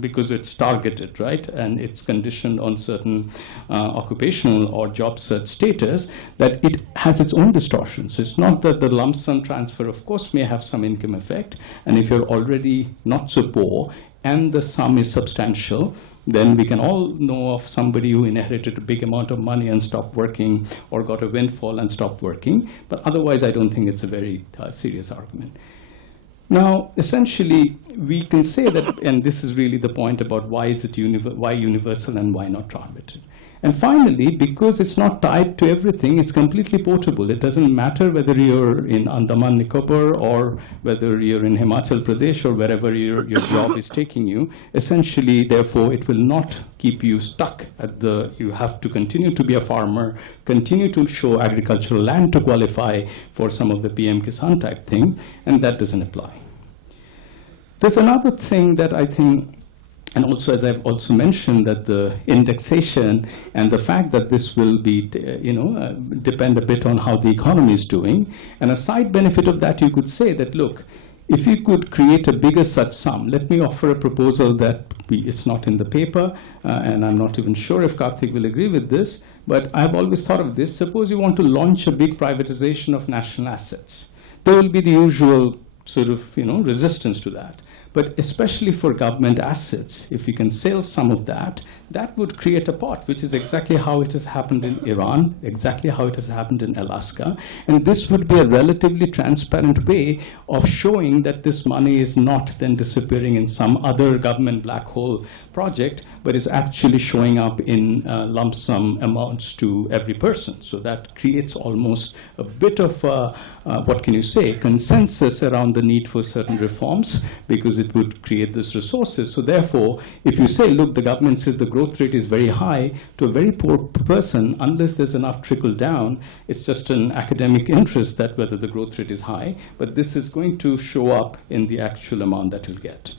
because it's targeted, right? And it's conditioned on certain occupational or job search status, that it has its own distortion. So it's not that the lump sum transfer, of course, may have some income effect. And if you're already not so poor, and the sum is substantial, then we can all know of somebody who inherited a big amount of money and stopped working, or got a windfall and stopped working. But otherwise, I don't think it's a very serious argument. Now, essentially, we can say that, and this is really the point about why is it why universal and why not targeted. And finally, because it's not tied to everything, it's completely portable. It doesn't matter whether you're in Andaman Nicobar or whether you're in Himachal Pradesh or wherever your job is taking you. Essentially, therefore, it will not keep you stuck at you have to continue to be a farmer, continue to show agricultural land to qualify for some of the PM Kisan type thing, and that doesn't apply. There's another thing that I think, and also, as I've also mentioned, that the indexation and the fact that this will be, depend a bit on how the economy is doing. And a side benefit of that, you could say that, look, if you could create a bigger such sum, let me offer a proposal that it's not in the paper, and I'm not even sure if Karthik will agree with this, but I've always thought of this. Suppose you want to launch a big privatization of national assets. There will be the usual sort of, resistance to that. But especially for government assets, if you can sell some of that, that would create a pot, which is exactly how it has happened in Iran, exactly how it has happened in Alaska. And this would be a relatively transparent way of showing that this money is not then disappearing in some other government black hole project, but is actually showing up in lump sum amounts to every person. So that creates almost a bit of consensus around the need for certain reforms, because it would create these resources. So therefore, if you say, look, the government says the growth rate is very high, to a very poor person, unless there's enough trickle down, it's just an academic interest that whether the growth rate is high, but this is going to show up in the actual amount that you'll get.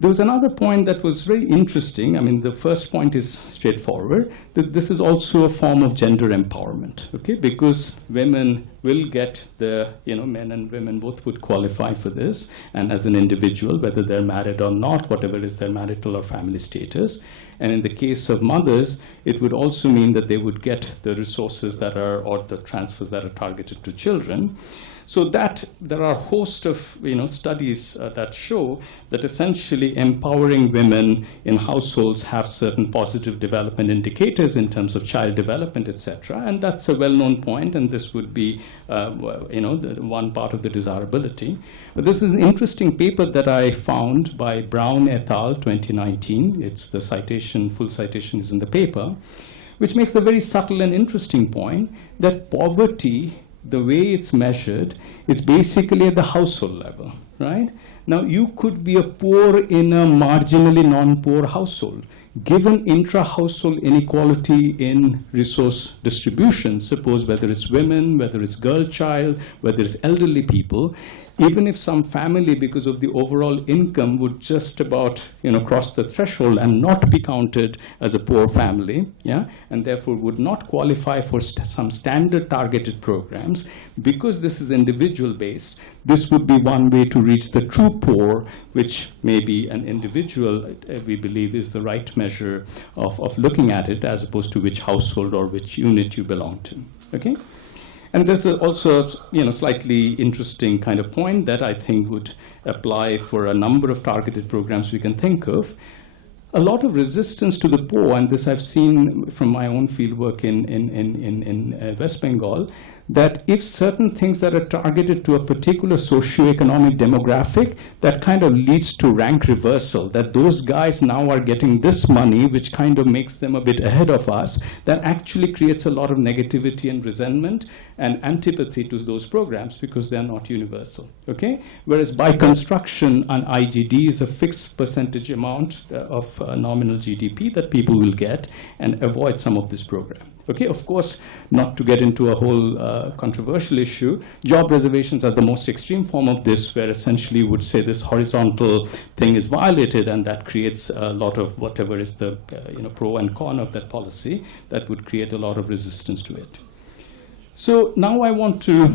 There was another point that was very interesting. I mean, the first point is straightforward, that this is also a form of gender empowerment, okay? Because women will get men and women both would qualify for this, and as an individual, whether they're married or not, whatever is their marital or family status. And in the case of mothers, it would also mean that they would get the resources that are, or the transfers that are targeted to children. So that there are a host of studies that show that essentially empowering women in households have certain positive development indicators in terms of child development, etc. And that's a well-known point, and this would be the one part of the desirability. But this is an interesting paper that I found by Brown et al. 2019. It's the citation, full citation is in the paper, which makes a very subtle and interesting point that poverty, the way it's measured, is basically at the household level, right? Now, you could be a poor in a marginally non-poor household. Given intra-household inequality in resource distribution, suppose whether it's women, whether it's girl child, whether it's elderly people, even if some family, because of the overall income, would just about cross the threshold and not be counted as a poor family, and therefore would not qualify for some standard targeted programs, because this is individual based, this would be one way to reach the true poor, which may be an individual, we believe is the right measure of looking at it, as opposed to which household or which unit you belong to, okay? And this is also slightly interesting kind of point that I think would apply for a number of targeted programs we can think of. A lot of resistance to the poor, and this I've seen from my own fieldwork in West Bengal, that if certain things that are targeted to a particular socioeconomic demographic, that kind of leads to rank reversal, that those guys now are getting this money, which kind of makes them a bit ahead of us, that actually creates a lot of negativity and resentment and antipathy to those programs because they're not universal, okay? Whereas by construction, an IGD is a fixed percentage amount of nominal GDP that people will get and avoid some of this program. Okay, of course, not to get into a whole controversial issue, job reservations are the most extreme form of this, where essentially would say this horizontal thing is violated, and that creates a lot of whatever is the pro and con of that policy, that would create a lot of resistance to it. So now I want to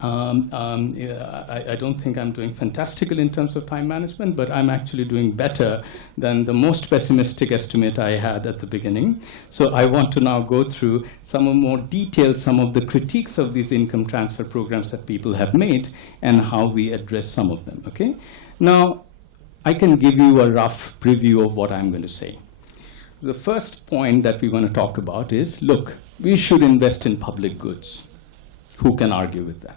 I don't think I'm doing fantastically in terms of time management, but I'm actually doing better than the most pessimistic estimate I had at the beginning. So I want to now go through some of the critiques of these income transfer programs that people have made and how we address some of them, okay? Now, I can give you a rough preview of what I'm going to say. The first point that we want to talk about is, look, we should invest in public goods. Who can argue with that?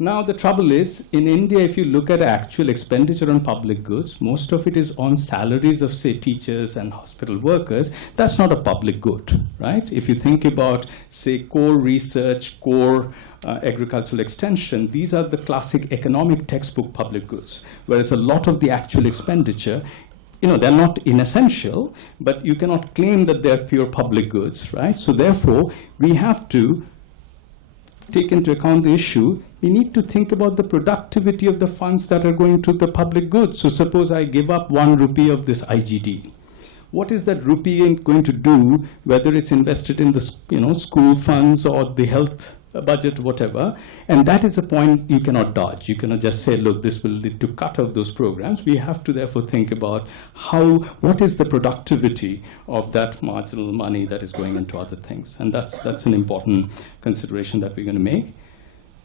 Now, the trouble is, in India, if you look at actual expenditure on public goods, most of it is on salaries of, say, teachers and hospital workers. That's not a public good, right? If you think about, say, core research, core agricultural extension, these are the classic economic textbook public goods, whereas a lot of the actual expenditure, they're not inessential, but you cannot claim that they're pure public goods, right? So therefore, we have to take into account the issue. We need to think about the productivity of the funds that are going to the public goods. So suppose I give up 1 rupee of this IGD. What is that rupee going to do, whether it's invested in the school funds or the health budget, whatever. And that is a point you cannot dodge. You cannot just say, look, this will lead to cut of those programs. We have to therefore think about what is the productivity of that marginal money that is going into other things. And that's an important consideration that we're going to make.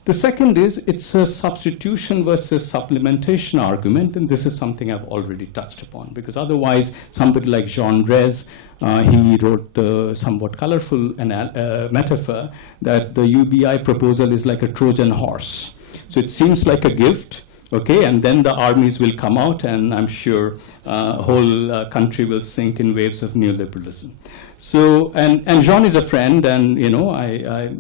The second is it's a substitution versus supplementation argument, and this is something I've already touched upon, because otherwise somebody like Jean Drèze, he wrote the somewhat colorful metaphor that the UBI proposal is like a Trojan horse. So it seems like a gift, okay, and then the armies will come out, and I'm sure whole country will sink in waves of neoliberalism. So, and Jean is a friend, and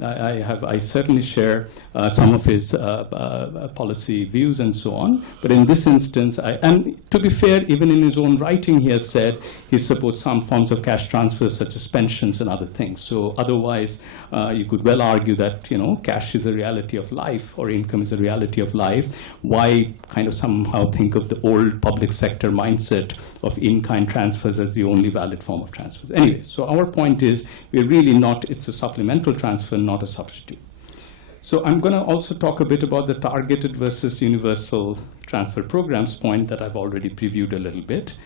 I certainly share some of his policy views and so on. But in this instance, and to be fair, even in his own writing, he has said he supports some forms of cash transfers, such as pensions and other things. So otherwise, you could well argue that cash is a reality of life, or income is a reality of life. Why kind of somehow think of the old public sector mindset of in-kind transfers as the only valid form of transfers? Anyway, so our point is we're really not, it's a supplemental transfer, not a substitute. So I'm going to also talk a bit about the targeted versus universal transfer programs point that I've already previewed a little bit.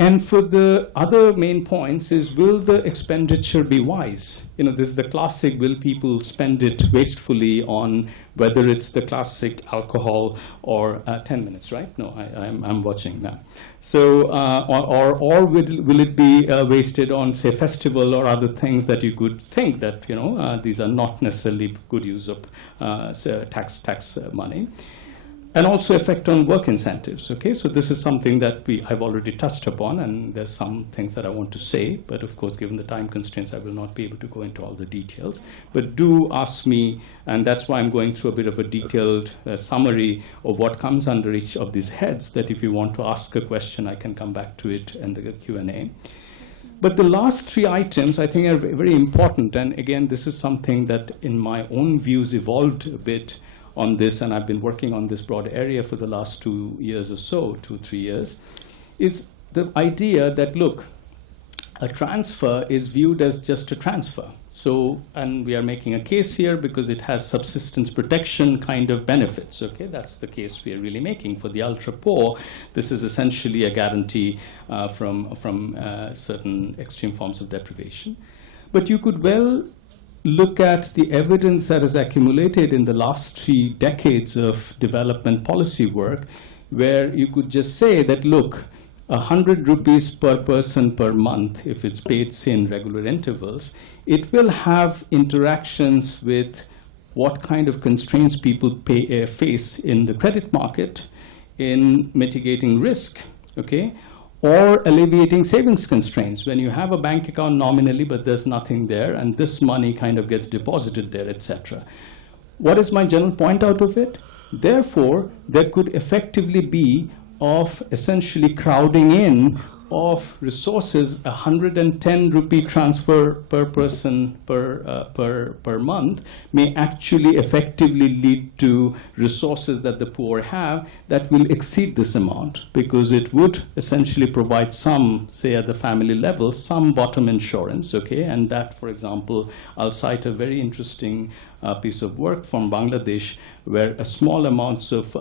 And for the other main points is, will the expenditure be wise? This is the classic, will people spend it wastefully on whether it's the classic alcohol or 10 minutes, right? No, I'm watching now. So, or will it be wasted on, say, festival or other things that you could think that, these are not necessarily good use of tax money. And also effect on work incentives, okay? So this is something that I've already touched upon, and there's some things that I want to say, but of course, given the time constraints, I will not be able to go into all the details. But do ask me, and that's why I'm going through a bit of a detailed summary of what comes under each of these heads, that if you want to ask a question, I can come back to it in the Q&A. But the last three items, I think, are very important, and again, this is something that in my own views evolved a bit on this, and I've been working on this broad area for the last 2 years or so, 2-3 years, is the idea that, look, a transfer is viewed as just a transfer. So, and we are making a case here because it has subsistence protection kind of benefits, okay? That's the case we are really making. For the ultra poor, this is essentially a guarantee from certain extreme forms of deprivation. But you could well look at the evidence that has accumulated in the last 3 decades of development policy work, where you could just say that, look, 100 rupees per person per month, if it's paid, say, in regular intervals, it will have interactions with what kind of constraints people face in the credit market, in mitigating risk, okay? Or alleviating savings constraints. When you have a bank account nominally, but there's nothing there, and this money kind of gets deposited there, etc. What is my general point out of it? Therefore, there could effectively be of essentially crowding in of resources. 110 rupee transfer per person per month may actually effectively lead to resources that the poor have that will exceed this amount, because it would essentially provide some, say at the family level, some bottom insurance, okay? And that, for example, I'll cite a very interesting piece of work from Bangladesh where a small amounts of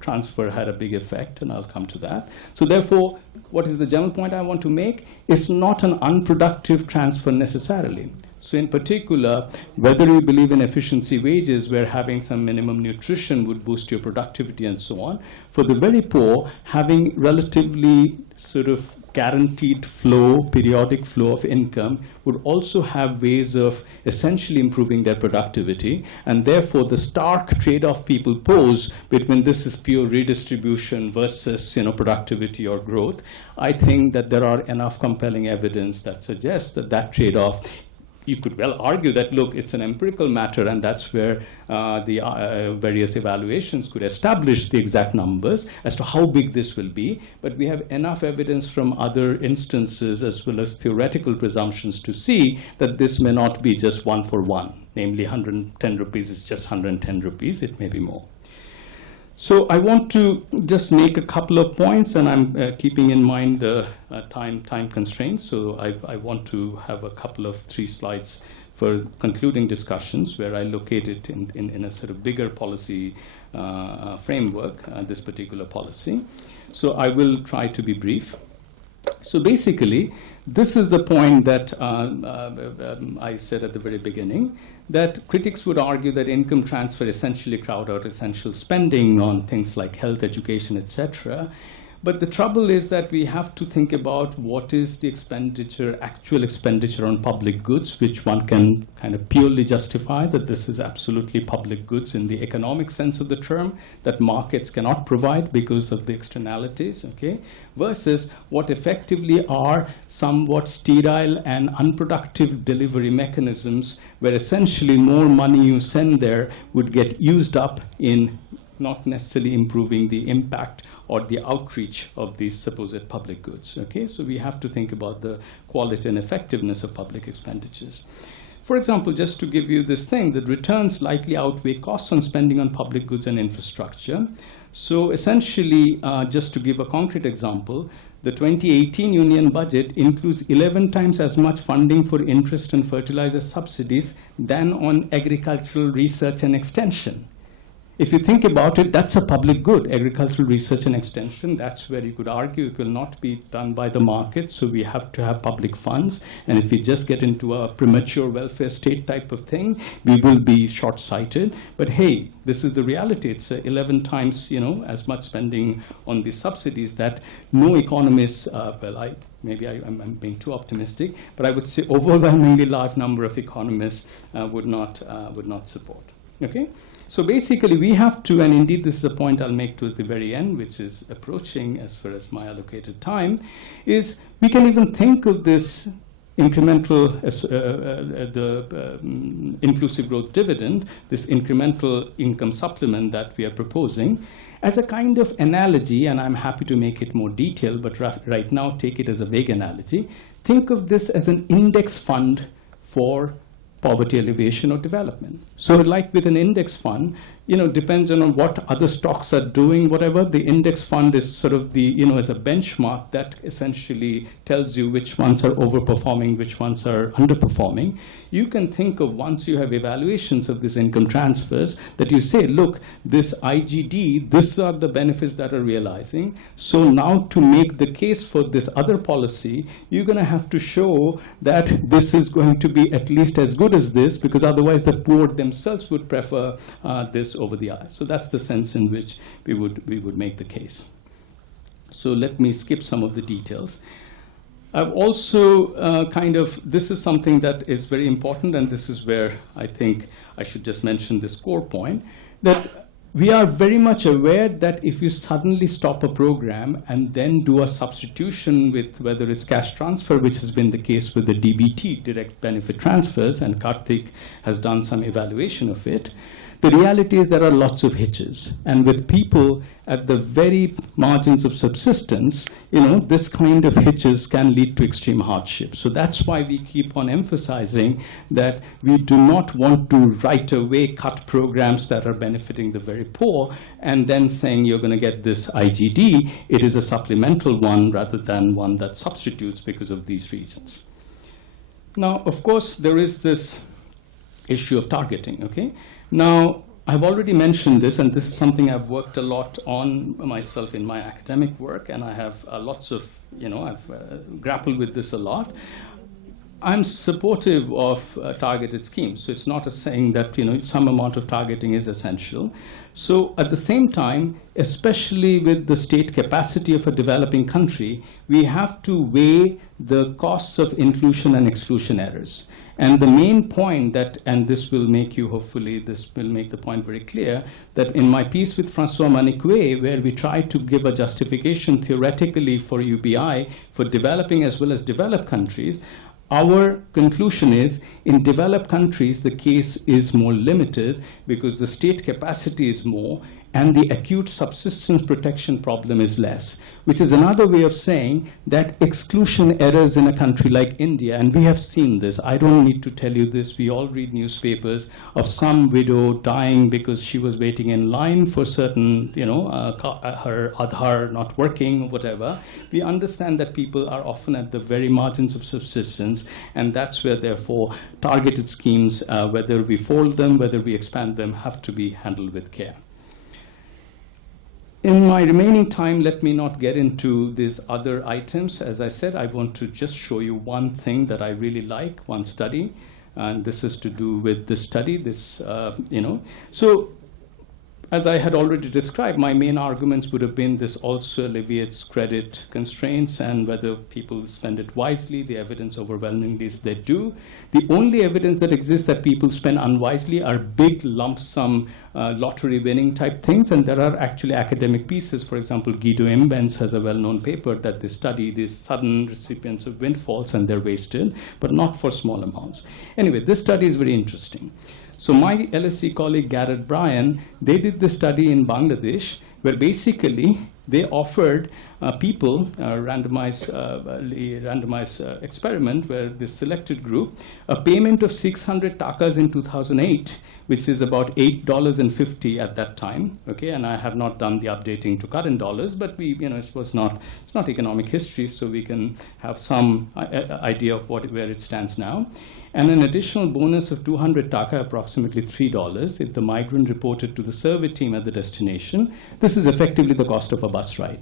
transfer had a big effect, and I'll come to that. So therefore, what is the general point I want to make? It's not an unproductive transfer necessarily. So in particular, whether you believe in efficiency wages, where having some minimum nutrition would boost your productivity and so on, for the very poor, having relatively sort of guaranteed flow, periodic flow of income would also have ways of essentially improving their productivity. And therefore, the stark trade-off people pose between this is pure redistribution versus productivity or growth, I think that there are enough compelling evidence that suggests that that trade-off, you could well argue that, look, it's an empirical matter, and that's where the various evaluations could establish the exact numbers as to how big this will be. But we have enough evidence from other instances as well as theoretical presumptions to see that this may not be just 1 for 1. Namely, 110 rupees is just 110 rupees. It may be more. So I want to just make a couple of points, and I'm keeping in mind the time constraints. So I want to have a couple of 3 slides for concluding discussions where I locate it in a sort of bigger policy framework, this particular policy. So I will try to be brief. So basically, this is the point that I said at the very beginning, that critics would argue that income transfer essentially crowd out essential spending on things like health, education, etc. But the trouble is that we have to think about what is the expenditure, actual expenditure on public goods, which one can kind of purely justify that this is absolutely public goods in the economic sense of the term, that markets cannot provide because of the externalities, okay, versus what effectively are somewhat sterile and unproductive delivery mechanisms where essentially more money you send there would get used up in not necessarily improving the impact or the outreach of these supposed public goods. Okay, so we have to think about the quality and effectiveness of public expenditures. For example, just to give you this thing, that returns likely outweigh costs on spending on public goods and infrastructure. So essentially, just to give a concrete example, the 2018 union budget includes 11 times as much funding for interest and fertilizer subsidies than on agricultural research and extension. If you think about it, that's a public good, agricultural research and extension. That's where you could argue it will not be done by the market, so we have to have public funds. And if we just get into a premature welfare state type of thing, we will be short-sighted. But hey, this is the reality. It's 11 times, as much spending on these subsidies that no economists, maybe I'm being too optimistic, but I would say overwhelmingly large number of economists would not support. Okay, so basically we have to, and indeed this is a point I'll make towards the very end, which is approaching as far as my allocated time, is we can even think of this incremental, inclusive growth dividend, this incremental income supplement that we are proposing, as a kind of analogy, and I'm happy to make it more detailed, but right now take it as a vague analogy. Think of this as an index fund for poverty alleviation or development. So like with an index fund, depends on what other stocks are doing, whatever. The index fund is sort of the, as a benchmark that essentially tells you which ones are overperforming, which ones are underperforming. You can think of, once you have evaluations of these income transfers, that you say, look, this IGD, these are the benefits that are realizing. So now to make the case for this other policy, you're going to have to show that this is going to be at least as good as this, because otherwise the poor themselves would prefer this over the other. So that's the sense in which we would make the case. So let me skip some of the details. I've also this is something that is very important, and this is where I think I should just mention this core point, that we are very much aware that if you suddenly stop a program and then do a substitution with whether it's cash transfer, which has been the case with the DBT, direct benefit transfers, and Karthik has done some evaluation of it, the reality is there are lots of hitches. And with people at the very margins of subsistence, this kind of hitches can lead to extreme hardship. So that's why we keep on emphasizing that we do not want to right away cut programs that are benefiting the very poor and then saying you're going to get this IGD. It is a supplemental one rather than one that substitutes because of these reasons. Now, of course, there is this issue of targeting, okay? Now, I've already mentioned this, and this is something I've worked a lot on myself in my academic work, and I have lots of, I've grappled with this a lot. I'm supportive of targeted schemes, so it's not a saying that, some amount of targeting is essential. So at the same time, especially with the state capacity of a developing country, we have to weigh the costs of inclusion and exclusion errors. And the main point that, and this will make you, hopefully, this will make the point very clear, that in my piece with François Manicouet, where we try to give a justification theoretically for UBI for developing as well as developed countries, our conclusion is, in developed countries, the case is more limited because the state capacity is more, and the acute subsistence protection problem is less, which is another way of saying that exclusion errors in a country like India, and we have seen this, I don't need to tell you this, we all read newspapers of some widow dying because she was waiting in line for certain, her Aadhaar not working, whatever. We understand that people are often at the very margins of subsistence, and that's where, therefore, targeted schemes, whether we fold them, whether we expand them, have to be handled with care. In my remaining time, let me not get into these other items. As I said, I want to just show you one thing that I really like, one study, and this is to do with this study, So, as I had already described, my main arguments would have been this also alleviates credit constraints and whether people spend it wisely. The evidence overwhelmingly is they do. The only evidence that exists that people spend unwisely are big lump sum lottery winning type things, and there are actually academic pieces. For example, Guido Imbens has a well-known paper that they study these sudden recipients of windfalls and they're wasted, but not for small amounts. Anyway, this study is very interesting. So my LSE colleague Garrett Bryan, they did this study in Bangladesh where basically they offered people a randomized experiment where this selected group a payment of 600 takas in 2008, which is about $8.50 at that time. Okay, and I have not done the updating to current dollars, but it's not economic history, so we can have some idea of where it stands now. And an additional bonus of 200 taka, approximately $3, if the migrant reported to the survey team at the destination. This is effectively the cost of a bus ride.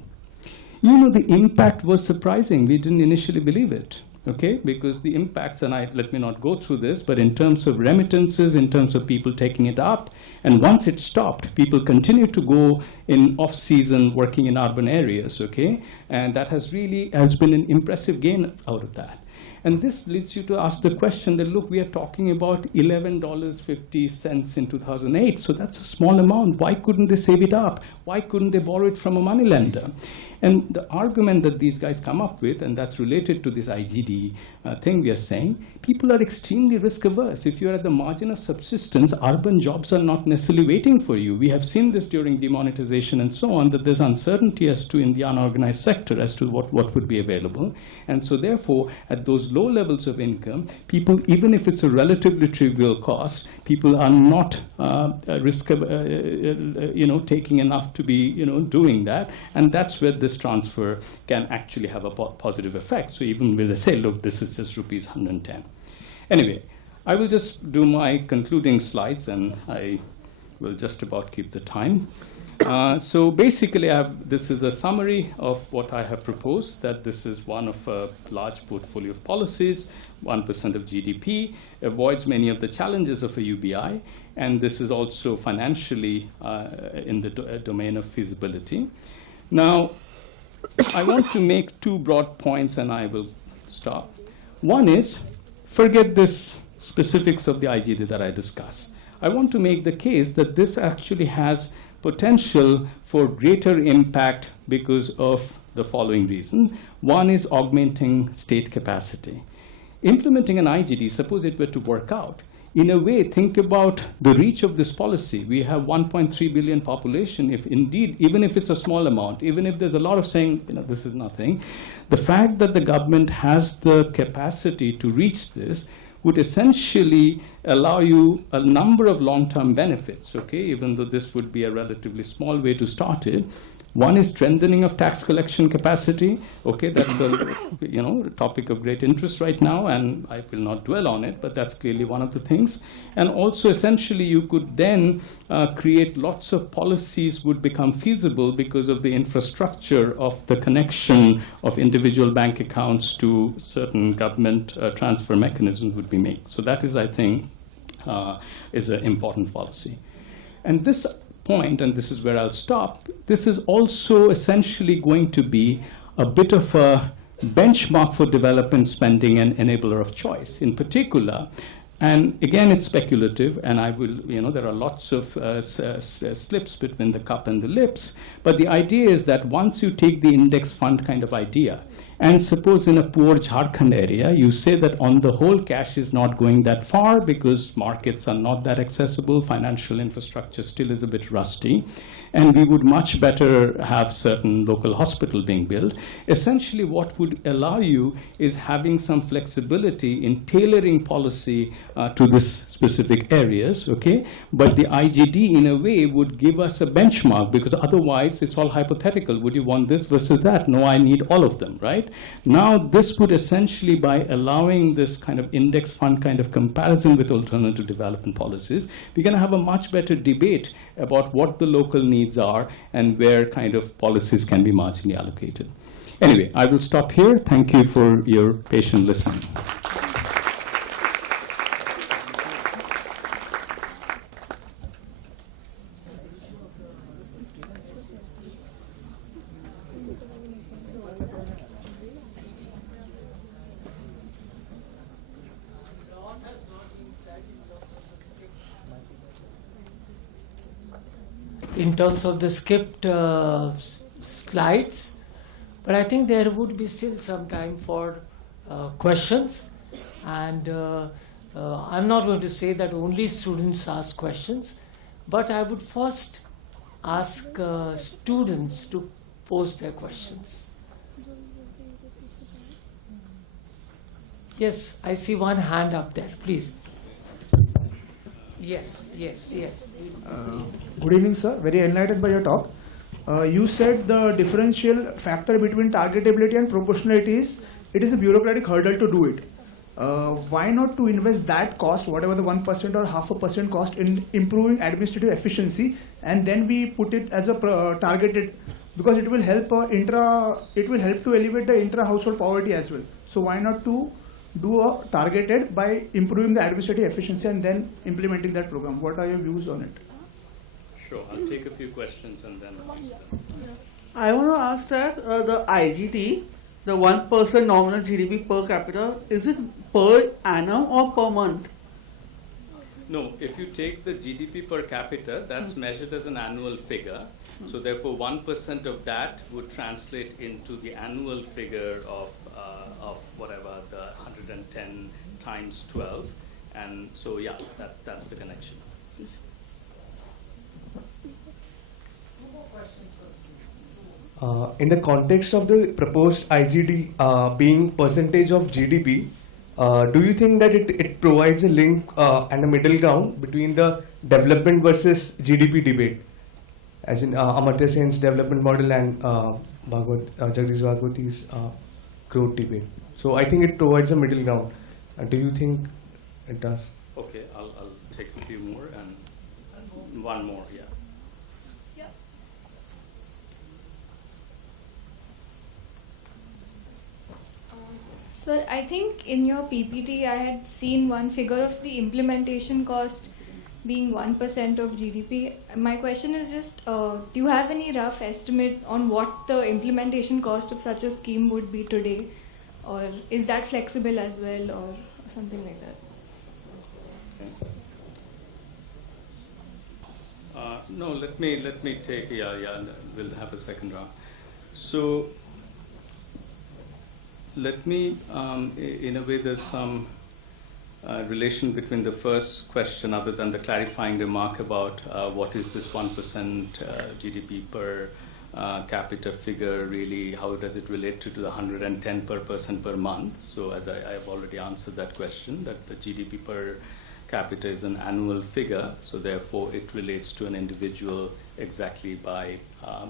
The impact was surprising. We didn't initially believe it, okay? Because the impacts, and let me not go through this, but in terms of remittances, in terms of people taking it up, and once it stopped, people continued to go in off-season working in urban areas, okay? And that has been an impressive gain out of that. And this leads you to ask the question that, look, we are talking about $11.50 in 2008, so that's a small amount. Why couldn't they save it up? Why couldn't they borrow it from a moneylender? And the argument that these guys come up with, and that's related to this IGD thing we are saying, people are extremely risk averse. If you're at the margin of subsistence, urban jobs are not necessarily waiting for you. We have seen this during demonetization and so on, that there's uncertainty as to in the unorganized sector as to what would be available. And so therefore, at those low levels of income, people, even if it's a relatively trivial cost, people are not taking enough to be doing that. And that's where this transfer can actually have a positive effect. So even when they say, look, this is just rupees 110. Anyway, I will just do my concluding slides, and I will just about keep the time. So basically, this is a summary of what I have proposed, that this is one of a large portfolio of policies, 1% of GDP, avoids many of the challenges of a UBI, and this is also financially in the domain of feasibility. Now, I want to make two broad points, and I will stop. One is, forget this specifics of the IGD that I discussed. I want to make the case that this actually has potential for greater impact because of the following reason. One is augmenting state capacity. Implementing an IGD, suppose it were to work out, in a way, think about the reach of this policy. We have 1.3 billion population. If indeed, even if it's a small amount, even if there's a lot of saying, this is nothing, the fact that the government has the capacity to reach this would essentially allow you a number of long-term benefits, okay, even though this would be a relatively small way to start it. One is strengthening of tax collection capacity. Okay, that's a topic of great interest right now, and I will not dwell on it, but that's clearly one of the things. And also, essentially, you could then create lots of policies would become feasible because of the infrastructure of the connection of individual bank accounts to certain government transfer mechanisms would be made. So that is, I think, is an important policy. And this point, and this is where I'll stop, this is also essentially going to be a bit of a benchmark for development spending and enabler of choice. In particular, and again, it's speculative, and I will, there are lots of slips between the cup and the lips, but the idea is that once you take the index fund kind of idea, And suppose in a poor Jharkhand area, you say that on the whole cash is not going that far because markets are not that accessible, financial infrastructure still is a bit rusty, and we would much better have certain local hospital being built. Essentially, what would allow you is having some flexibility in tailoring policy to this specific areas, okay? But the IGD, in a way, would give us a benchmark, because otherwise it's all hypothetical. Would you want this versus that? No, I need all of them, right? Now, this would essentially, by allowing this kind of index fund kind of comparison with alternative development policies, we're going to have a much better debate about what the local needs are and where kind of policies can be marginally allocated. Anyway, I will stop here. Thank you for your patient listening. In terms of the skipped slides, but I think there would be still some time for questions, and I'm not going to say that only students ask questions, but I would first ask students to pose their questions. Yes, I see one hand up there, please. Yes. Good evening, sir. Very enlightened by your talk. You said the differential factor between targetability and proportionality is, it is a bureaucratic hurdle to do it. Why not to invest that cost, whatever the 1% or 0.5% cost, in improving administrative efficiency, and then we put it as a targeted, because it will help to elevate the intra-household poverty as well. So why not to do a targeted by improving the administrative efficiency and then implementing that program? What are your views on it? Sure, I'll take a few questions and then I'll answer them. I want to ask that the IGT, the 1% nominal GDP per capita, is it per annum or per month? No, if you take the GDP per capita, that's measured as an annual figure. So therefore, 1% of that would translate into the annual figure of whatever, the 110 times 12. And so, yeah, that's the connection. In the context of the proposed IGD being percentage of GDP, do you think that it provides a link and a middle ground between the development versus GDP debate, as in Amartya Sen's development model and Jagdish Bhagwati's growth debate? So I think it provides a middle ground. Do you think it does? Okay, I'll take a few more and one more, yeah. So I think in your PPT I had seen one figure of the implementation cost being 1% of GDP. My question is just, do you have any rough estimate on what the implementation cost of such a scheme would be today? Or is that flexible as well, or something like that? No, let me take, we'll have a second round. So let me, in a way, there's some relation between the first question, other than the clarifying remark about what is this 1% GDP per capita figure really, how does it relate to the 110 per person per month? So as I have already answered that question, that the GDP per capita is an annual figure, so therefore it relates to an individual exactly by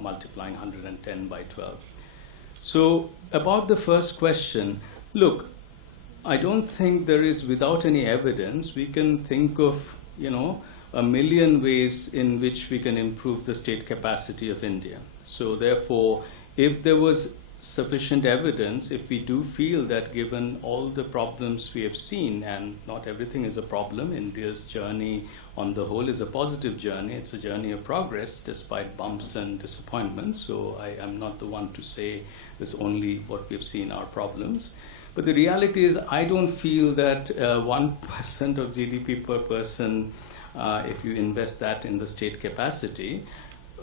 multiplying 110 by 12. So about the first question, look, I don't think there is, without any evidence, we can think of, a million ways in which we can improve the state capacity of India. So therefore, if there was sufficient evidence, if we do feel that given all the problems we have seen, and not everything is a problem, India's journey on the whole is a positive journey. It's a journey of progress despite bumps and disappointments. So I am not the one to say this only what we've seen are problems. But the reality is I don't feel that 1% of GDP per person, if you invest that in the state capacity,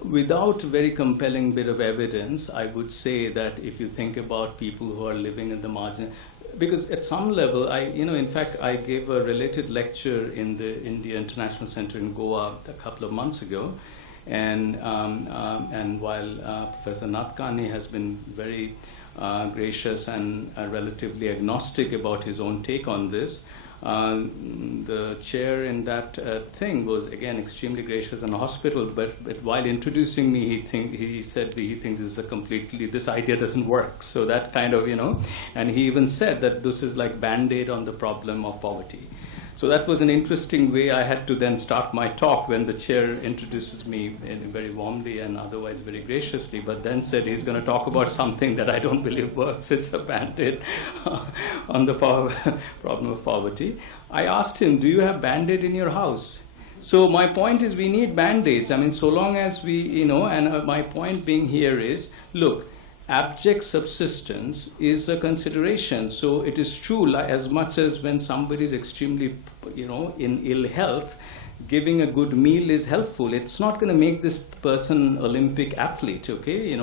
without a very compelling bit of evidence, I would say that if you think about people who are living in the margin, because at some level, in fact, I gave a related lecture in the India International Center in Goa a couple of months ago, and while Professor Nathkani has been very gracious and relatively agnostic about his own take on this, the chair in that thing was again extremely gracious in the hospital, but while introducing me, he said he thinks this idea doesn't work. So that kind of, and he even said that this is like Band-Aid on the problem of poverty. So that was an interesting way. I had to then start my talk when the chair introduces me very warmly and otherwise very graciously, but then said he's going to talk about something that I don't believe works. It's a Band-Aid on the problem of poverty. I asked him, do you have Band-Aid in your house? So my point is we need Band-Aids. I mean, so long as we, and my point being here is, look, abject subsistence is a consideration. So it is true, as much as when somebody is extremely, in ill health, giving a good meal is helpful. It's not going to make this person Olympic athlete, okay?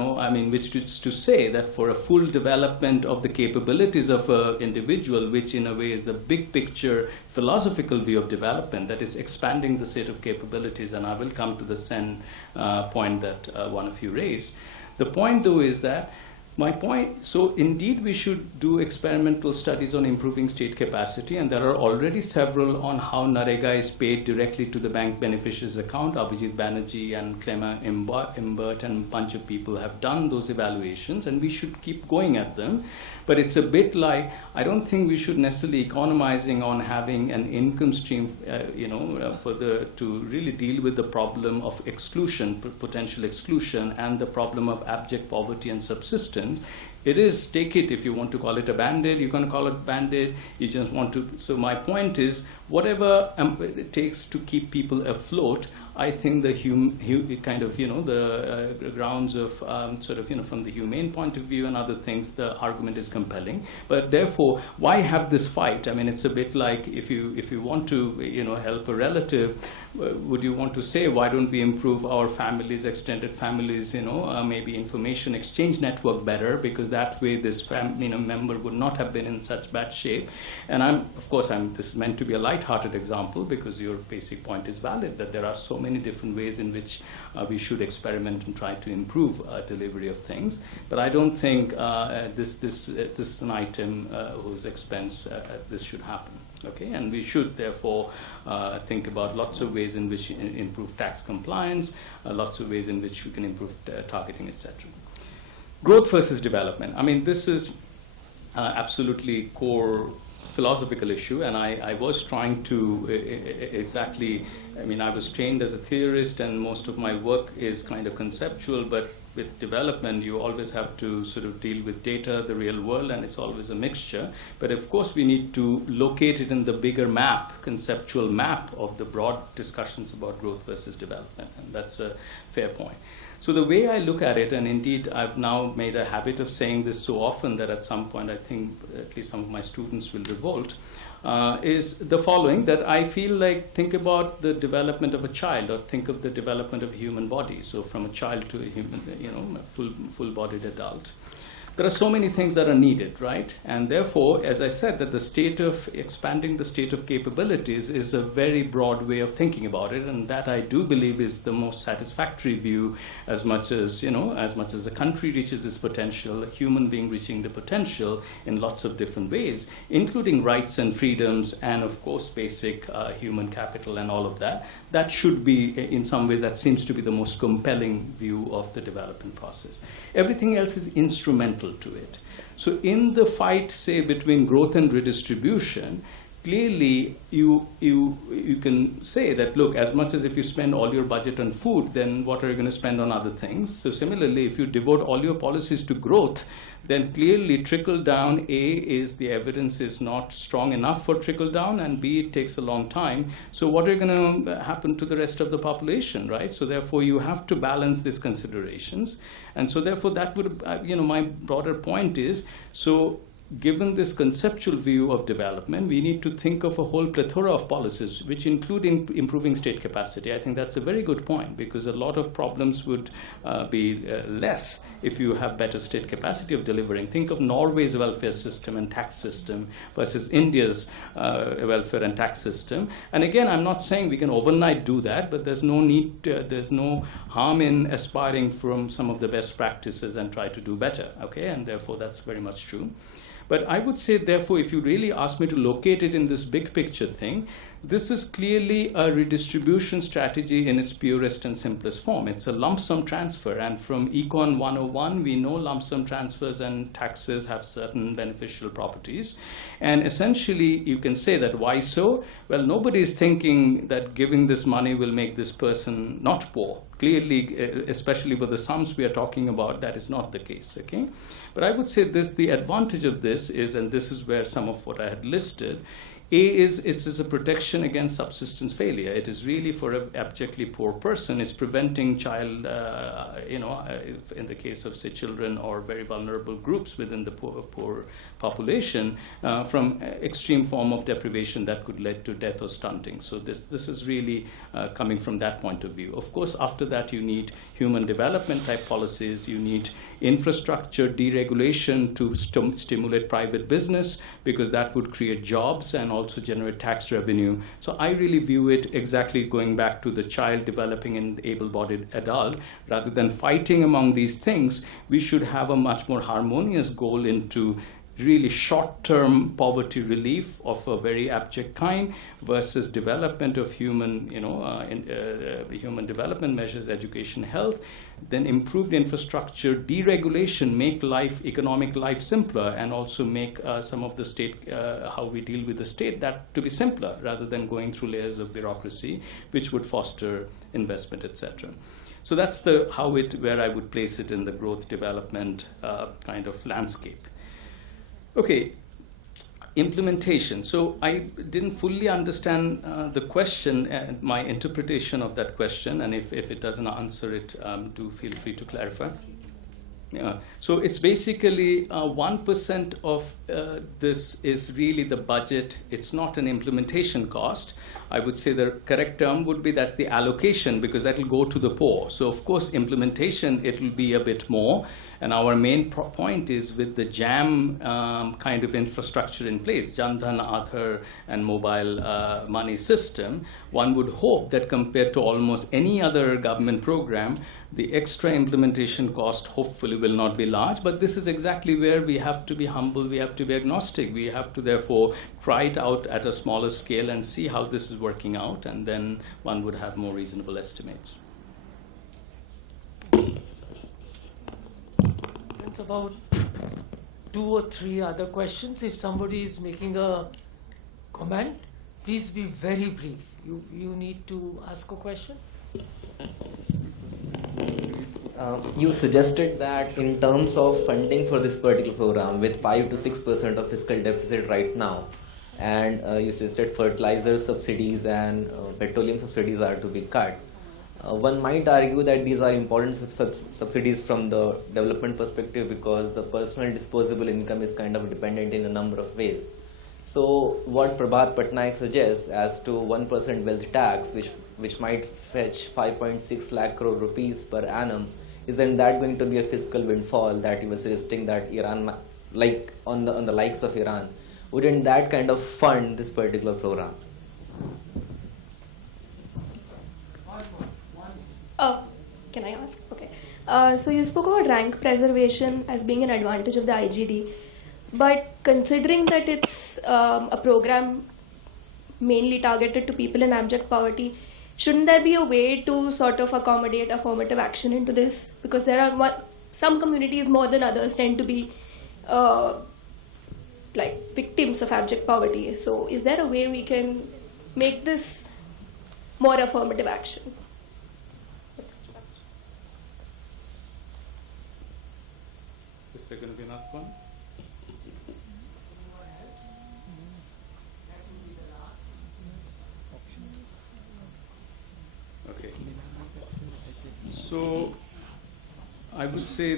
Which is to say that for a full development of the capabilities of an individual, which in a way is the big picture philosophical view of development, that is expanding the set of capabilities, and I will come to the Sen point that one of you raised. The point, though, is that so indeed we should do experimental studies on improving state capacity, and there are already several on how Narega is paid directly to the bank beneficiaries account. Abhijit Banerjee and Clement Imbert and a bunch of people have done those evaluations, and we should keep going at them. But it's a bit like, I don't think we should necessarily economizing on having an income stream, to really deal with the problem of exclusion, potential exclusion, and the problem of abject poverty and subsistence. It is, take it, if you want to call it a Band-Aid, you can call it Band-Aid, you just want to, so my point is, whatever it takes to keep people afloat, I think the the grounds of from the humane point of view and other things, the argument is compelling. But therefore, why have this fight? I mean, it's a bit like if you want to help a relative, would you want to say, why don't we improve our families, extended families, maybe information exchange network better, because that way this member would not have been in such bad shape. And this is meant to be a light-hearted example, because your basic point is valid, that there are so many different ways in which we should experiment and try to improve delivery of things. But I don't think this is an item whose expense this should happen. Okay, and we should therefore think about lots of ways in which improve tax compliance, lots of ways in which we can improve targeting, etc. Growth versus development. I mean, this is absolutely core philosophical issue, and I was trying to I was trained as a theorist, and most of my work is kind of conceptual, but with development, you always have to sort of deal with data, the real world, and it's always a mixture. But of course, we need to locate it in the bigger map, conceptual map of the broad discussions about growth versus development, and that's a fair point. So the way I look at it, and indeed I've now made a habit of saying this so often that at some point I think at least some of my students will revolt, is the following, that I feel like, think about the development of a child, or think of the development of a human body. So from a child to a human, a full-bodied adult. There are so many things that are needed, right? And therefore, as I said, that the state of expanding the state of capabilities is a very broad way of thinking about it, and that I do believe is the most satisfactory view, as much as the country reaches its potential, a human being reaching the potential in lots of different ways, including rights and freedoms, and of course basic human capital and all of that. That should be, in some ways, that seems to be the most compelling view of the development process. Everything else is instrumental to it. So in the fight, say, between growth and redistribution, clearly you can say that, look, as much as if you spend all your budget on food, then what are you going to spend on other things? So similarly, if you devote all your policies to growth, then clearly trickle down, A, is the evidence is not strong enough for trickle down, and B, it takes a long time. So what are going to happen to the rest of the population, right? So therefore you have to balance these considerations. And so therefore that would, my broader point is, so given this conceptual view of development, we need to think of a whole plethora of policies, which include improving state capacity. I think that's a very good point, because a lot of problems would be less if you have better state capacity of delivering. Think of Norway's welfare system and tax system versus India's welfare and tax system. And again, I'm not saying we can overnight do that, but there's no need, there's no harm in aspiring from some of the best practices and try to do better, okay? And therefore, that's very much true. But I would say, therefore, if you really ask me to locate it in this big picture thing, this is clearly a redistribution strategy in its purest and simplest form. It's a lump sum transfer, and from Econ 101, we know lump sum transfers and taxes have certain beneficial properties. And essentially, you can say that why so? Well, nobody is thinking that giving this money will make this person not poor. Clearly, especially for the sums we are talking about, that is not the case, okay? But I would say this, the advantage of this is, and this is where some of what I had listed, it is a protection against subsistence failure. It is really for an abjectly poor person. It's preventing child, in the case of, say, children or very vulnerable groups within the poor population, from extreme form of deprivation that could lead to death or stunting. So this is really coming from that point of view. Of course, after that, you need human development type policies. You need infrastructure deregulation to stimulate private business, because that would create jobs and also generate tax revenue. So I really view it exactly going back to the child developing an able-bodied adult. Rather than fighting among these things, we should have a much more harmonious goal into really short-term poverty relief of a very abject kind versus development of human development measures, education, health, then improved infrastructure, deregulation, make economic life simpler, and also make some of the state, how we deal with the state, that to be simpler rather than going through layers of bureaucracy, which would foster investment, etc. So that's where I would place it in the growth development kind of landscape. Okay, implementation. So I didn't fully understand the question and my interpretation of that question, and if it doesn't answer it, do feel free to clarify. Yeah. So it's basically 1% of this is really the budget. It's not an implementation cost. I would say the correct term would be that's the allocation, because that will go to the poor. So of course, implementation, it will be a bit more. And our main point is with the JAM kind of infrastructure in place, Jan Dhan, Aadhaar, and mobile money system, one would hope that compared to almost any other government program, the extra implementation cost hopefully will not be large. But this is exactly where we have to be humble, we have to be agnostic. We have to therefore try it out at a smaller scale and see how this is working out, and then one would have more reasonable estimates. About 2 or 3 other questions. If somebody is making a comment, please be very brief. You need to ask a question. You suggested that in terms of funding for this particular program, with 5 to 6% of fiscal deficit right now, and you suggested fertilizer subsidies and petroleum subsidies are to be cut. One might argue that these are important subsidies from the development perspective, because the personal disposable income is kind of dependent in a number of ways. So what Prabhat Patnaik suggests as to 1% wealth tax, which might fetch 5.6 lakh crore rupees per annum, isn't that going to be a fiscal windfall that you were suggesting that Iran, like on the likes of Iran, wouldn't that kind of fund this particular program? Can I ask? Okay. So you spoke about rank preservation as being an advantage of the IGD, but considering that it's a program mainly targeted to people in abject poverty, shouldn't there be a way to sort of accommodate affirmative action into this? Because there are some communities more than others tend to be like victims of abject poverty. So is there a way we can make this more affirmative action? Is there going to be enough one? Okay. So I would say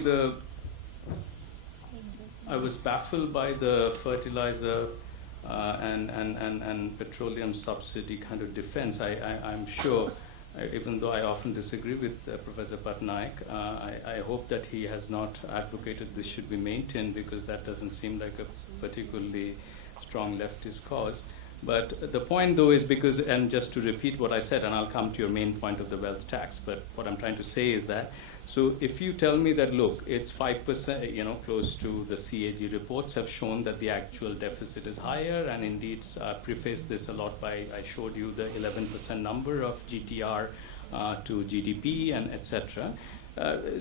I was baffled by the fertilizer and petroleum subsidy kind of defense. I'm sure, even though I often disagree with Professor Patnaik, I hope that he has not advocated this should be maintained, because that doesn't seem like a particularly strong leftist cause. But the point, though, is because, and just to repeat what I said, and I'll come to your main point of the wealth tax, but what I'm trying to say is that, so if you tell me that, look, it's 5%, close to the CAG reports have shown that the actual deficit is higher, and indeed preface this a lot by, I showed you the 11% number of GTR to GDP and etc.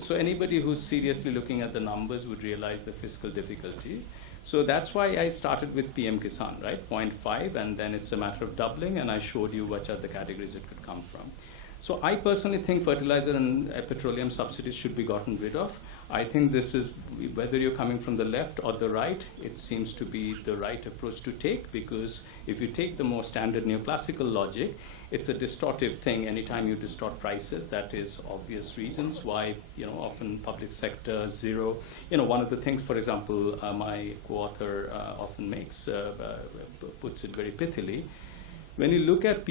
So anybody who's seriously looking at the numbers would realize the fiscal difficulty. So that's why I started with PM Kisan, right, 0.5, and then it's a matter of doubling, and I showed you which are the categories it could come from. So I personally think fertilizer and petroleum subsidies should be gotten rid of. I think this is, whether you're coming from the left or the right, it seems to be the right approach to take, because if you take the more standard neoclassical logic, it's a distortive thing. Anytime you distort prices, that is obvious reasons why, often public sector, zero. One of the things, for example, my co-author often puts it very pithily. When you look at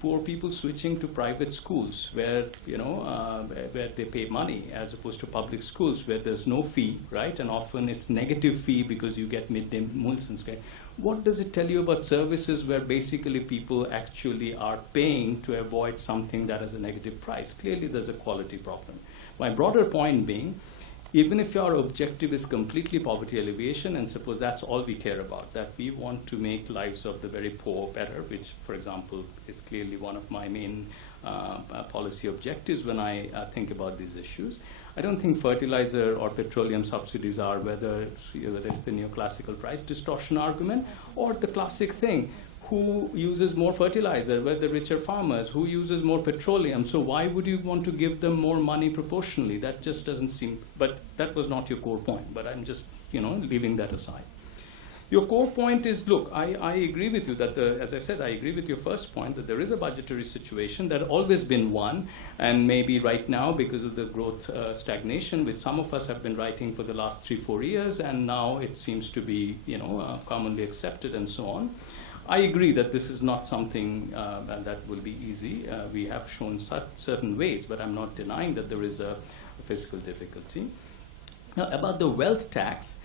poor people switching to private schools where, where they pay money, as opposed to public schools where there's no fee, right? And often it's negative fee because you get midday meals and stuff. What does it tell you about services where basically people actually are paying to avoid something that has a negative price? Clearly there's a quality problem. My broader point being, even if your objective is completely poverty alleviation, and suppose that's all we care about, that we want to make lives of the very poor better, which, for example, is clearly one of my main policy objectives when I think about these issues. I don't think fertilizer or petroleum subsidies are, whether it's the neoclassical price distortion argument or the classic thing. Who uses more fertilizer? Well, the richer farmers. Who uses more petroleum? So why would you want to give them more money proportionally? That just doesn't seem, but that was not your core point, but I'm just, leaving that aside. Your core point is, look, I agree with you that, as I said, I agree with your first point that there is a budgetary situation that always been one, and maybe right now because of the growth stagnation, which some of us have been writing for the last 3-4 years, and now it seems to be, commonly accepted and so on. I agree that this is not something that will be easy. We have shown certain ways, but I'm not denying that there is a fiscal difficulty. Now, about the wealth tax,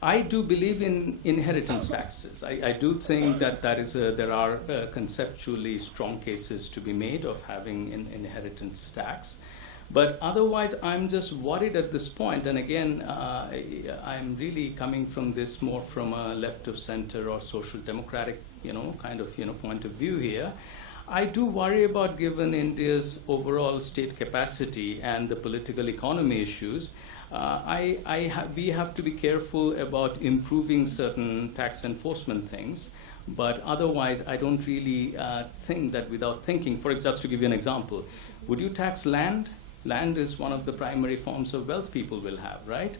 I do believe in inheritance taxes. I do think that there are conceptually strong cases to be made of having an inheritance tax. But otherwise, I'm just worried at this point. And again, I'm really coming from this more from a left of center or social democratic, point of view here. I do worry about, given India's overall state capacity and the political economy issues, we have to be careful about improving certain tax enforcement things. But otherwise, I don't really think that without thinking, just to give you an example, would you tax land? Land is one of the primary forms of wealth people will have, right?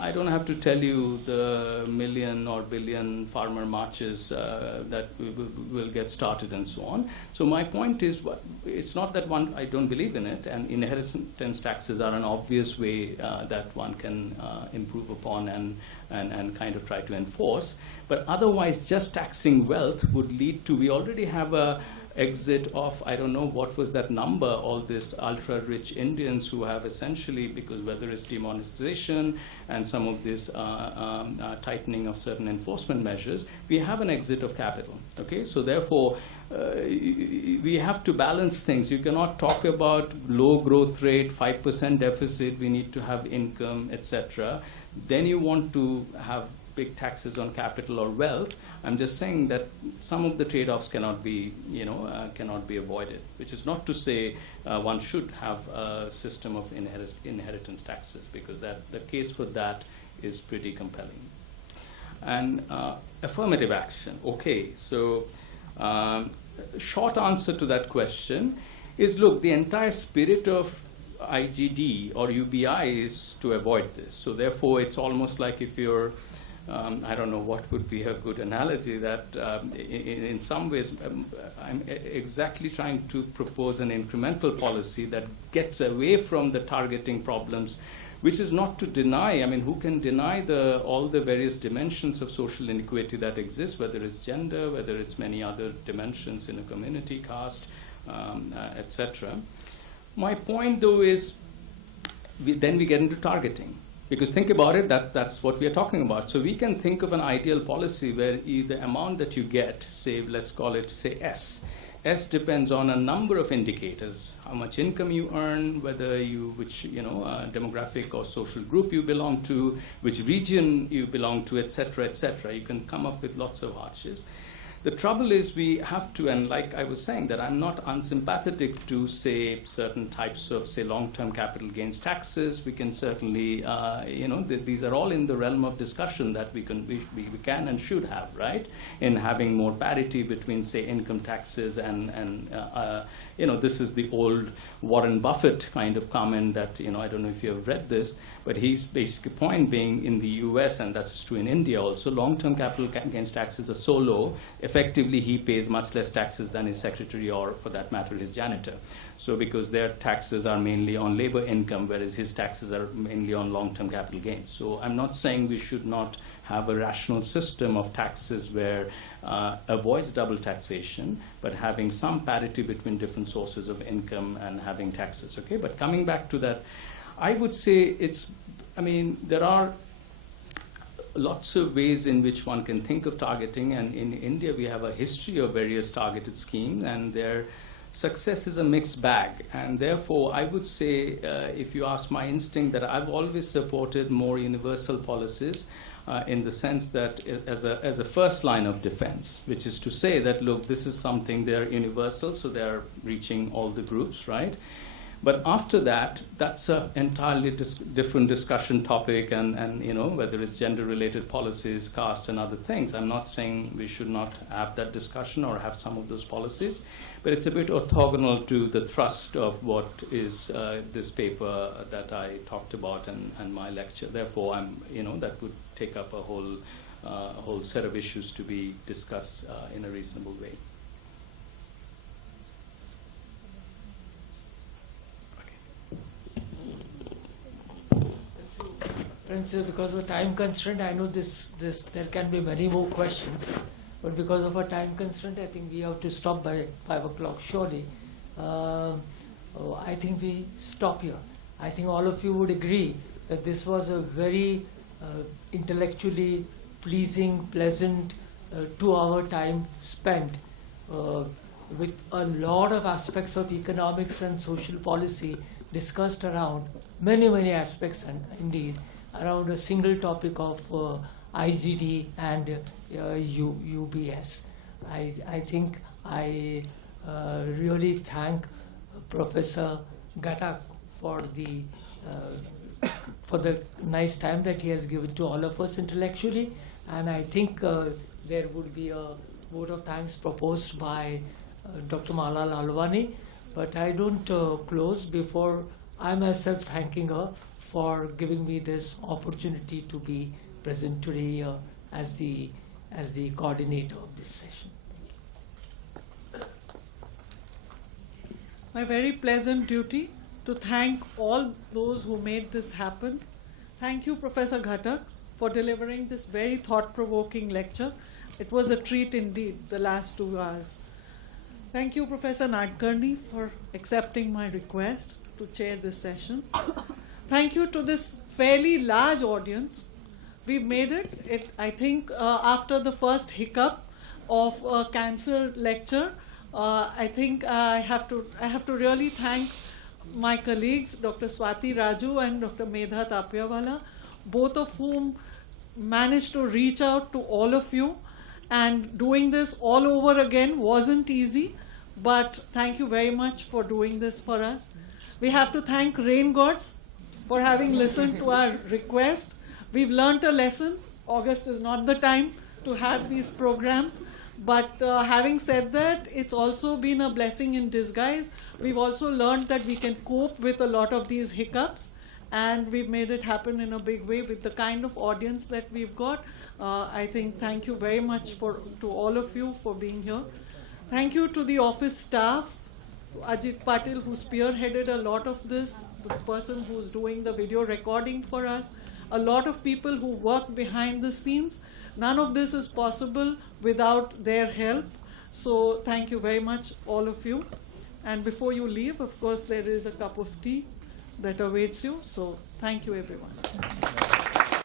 I don't have to tell you the million or billion farmer marches that will get started and so on. So my point is, it's not that I don't believe in it, and inheritance taxes are an obvious way that one can improve upon and kind of try to enforce. But otherwise, just taxing wealth would lead to, we already have a exit of, I don't know what was that number, all this ultra-rich Indians who have essentially, because whether it's demonetization and some of this tightening of certain enforcement measures, we have an exit of capital. Okay, so therefore, we have to balance things. You cannot talk about low growth rate, 5% deficit, we need to have income, etc. Then you want to have big taxes on capital or wealth. I'm just saying that some of the trade-offs cannot be avoided, which is not to say one should have a system of inheritance taxes, because the case for that is pretty compelling. And affirmative action. Okay, so short answer to that question is, look, the entire spirit of IGD or UBI is to avoid this. So therefore, it's almost like if you're I don't know what would be a good analogy, that in some ways I'm exactly trying to propose an incremental policy that gets away from the targeting problems which is not to deny, I mean, who can deny all the various dimensions of social inequity that exist, whether it's gender, whether it's many other dimensions in a community, caste, etc. My point, though, is then we get into targeting. Because think about it, that's what we are talking about. So we can think of an ideal policy where the amount that you get, say, let's call it, say, S. S depends on a number of indicators: how much income you earn, which demographic or social group you belong to, which region you belong to, etc., etc. You can come up with lots of hardships. The trouble is we have to, and like I was saying, that I'm not unsympathetic to, say, certain types of, say, long-term capital gains taxes. We can certainly, these are all in the realm of discussion that we can and should have, right? In having more parity between, say, income taxes and this is the old Warren Buffett kind of comment that, I don't know if you have read this, but his basic point being in the US, and that's true in India also, long-term capital gains taxes are so low, effectively he pays much less taxes than his secretary or, for that matter, his janitor. So because their taxes are mainly on labor income, whereas his taxes are mainly on long-term capital gains. So I'm not saying we should not have a rational system of taxes where avoids double taxation, but having some parity between different sources of income and having taxes. Okay, but coming back to that, I would say there are lots of ways in which one can think of targeting, and in India we have a history of various targeted schemes, and their success is a mixed bag. And therefore, I would say, if you ask my instinct, that I've always supported more universal policies in the sense that as a first line of defense, which is to say that, look, this is something, they're universal, so they're reaching all the groups, right? But after that, that's an entirely different discussion topic, and whether it's gender-related policies, caste, and other things. I'm not saying we should not have that discussion or have some of those policies, but it's a bit orthogonal to the thrust of what is this paper that I talked about and my lecture. Therefore, that would take up a whole set of issues to be discussed in a reasonable way. Friends, because of a time constraint, I know there can be many more questions, but because of a time constraint, I think we have to stop by 5 o'clock surely. I think we stop here. I think all of you would agree that this was a very intellectually pleasing, pleasant 2-hour time spent with a lot of aspects of economics and social policy discussed around many aspects, and indeed around a single topic of IGD and UBS. I think I really thank Professor Ghatak for the nice time that he has given to all of us intellectually, and I think there would be a vote of thanks proposed by Dr. Mala Lalwani, but I don't close before I myself thanking her for giving me this opportunity to be present today as the coordinator of this session. My very pleasant duty to thank all those who made this happen. Thank you, Professor Ghatak, for delivering this very thought-provoking lecture. It was a treat indeed, the last 2 hours. Thank you, Professor Nadkarni, for accepting my request to chair this session. Thank you to this fairly large audience. We've made it. I think after the first hiccup of a cancer lecture, I think I have to really thank my colleagues, Dr. Swati Raju and Dr. Medha Tapyawala, both of whom managed to reach out to all of you. And doing this all over again wasn't easy, but thank you very much for doing this for us. We have to thank Rain Gods for having listened to our request. We've learnt a lesson. August is not the time to have these programs. But having said that, it's also been a blessing in disguise. We've also learned that we can cope with a lot of these hiccups, and we've made it happen in a big way with the kind of audience that we've got. I think thank you very much to all of you for being here. Thank you to the office staff, Ajit Patil, who spearheaded a lot of this, the person who's doing the video recording for us, a lot of people who work behind the scenes. None of this is possible without their help. So thank you very much, all of you. And before you leave, of course, there is a cup of tea that awaits you. So thank you, everyone.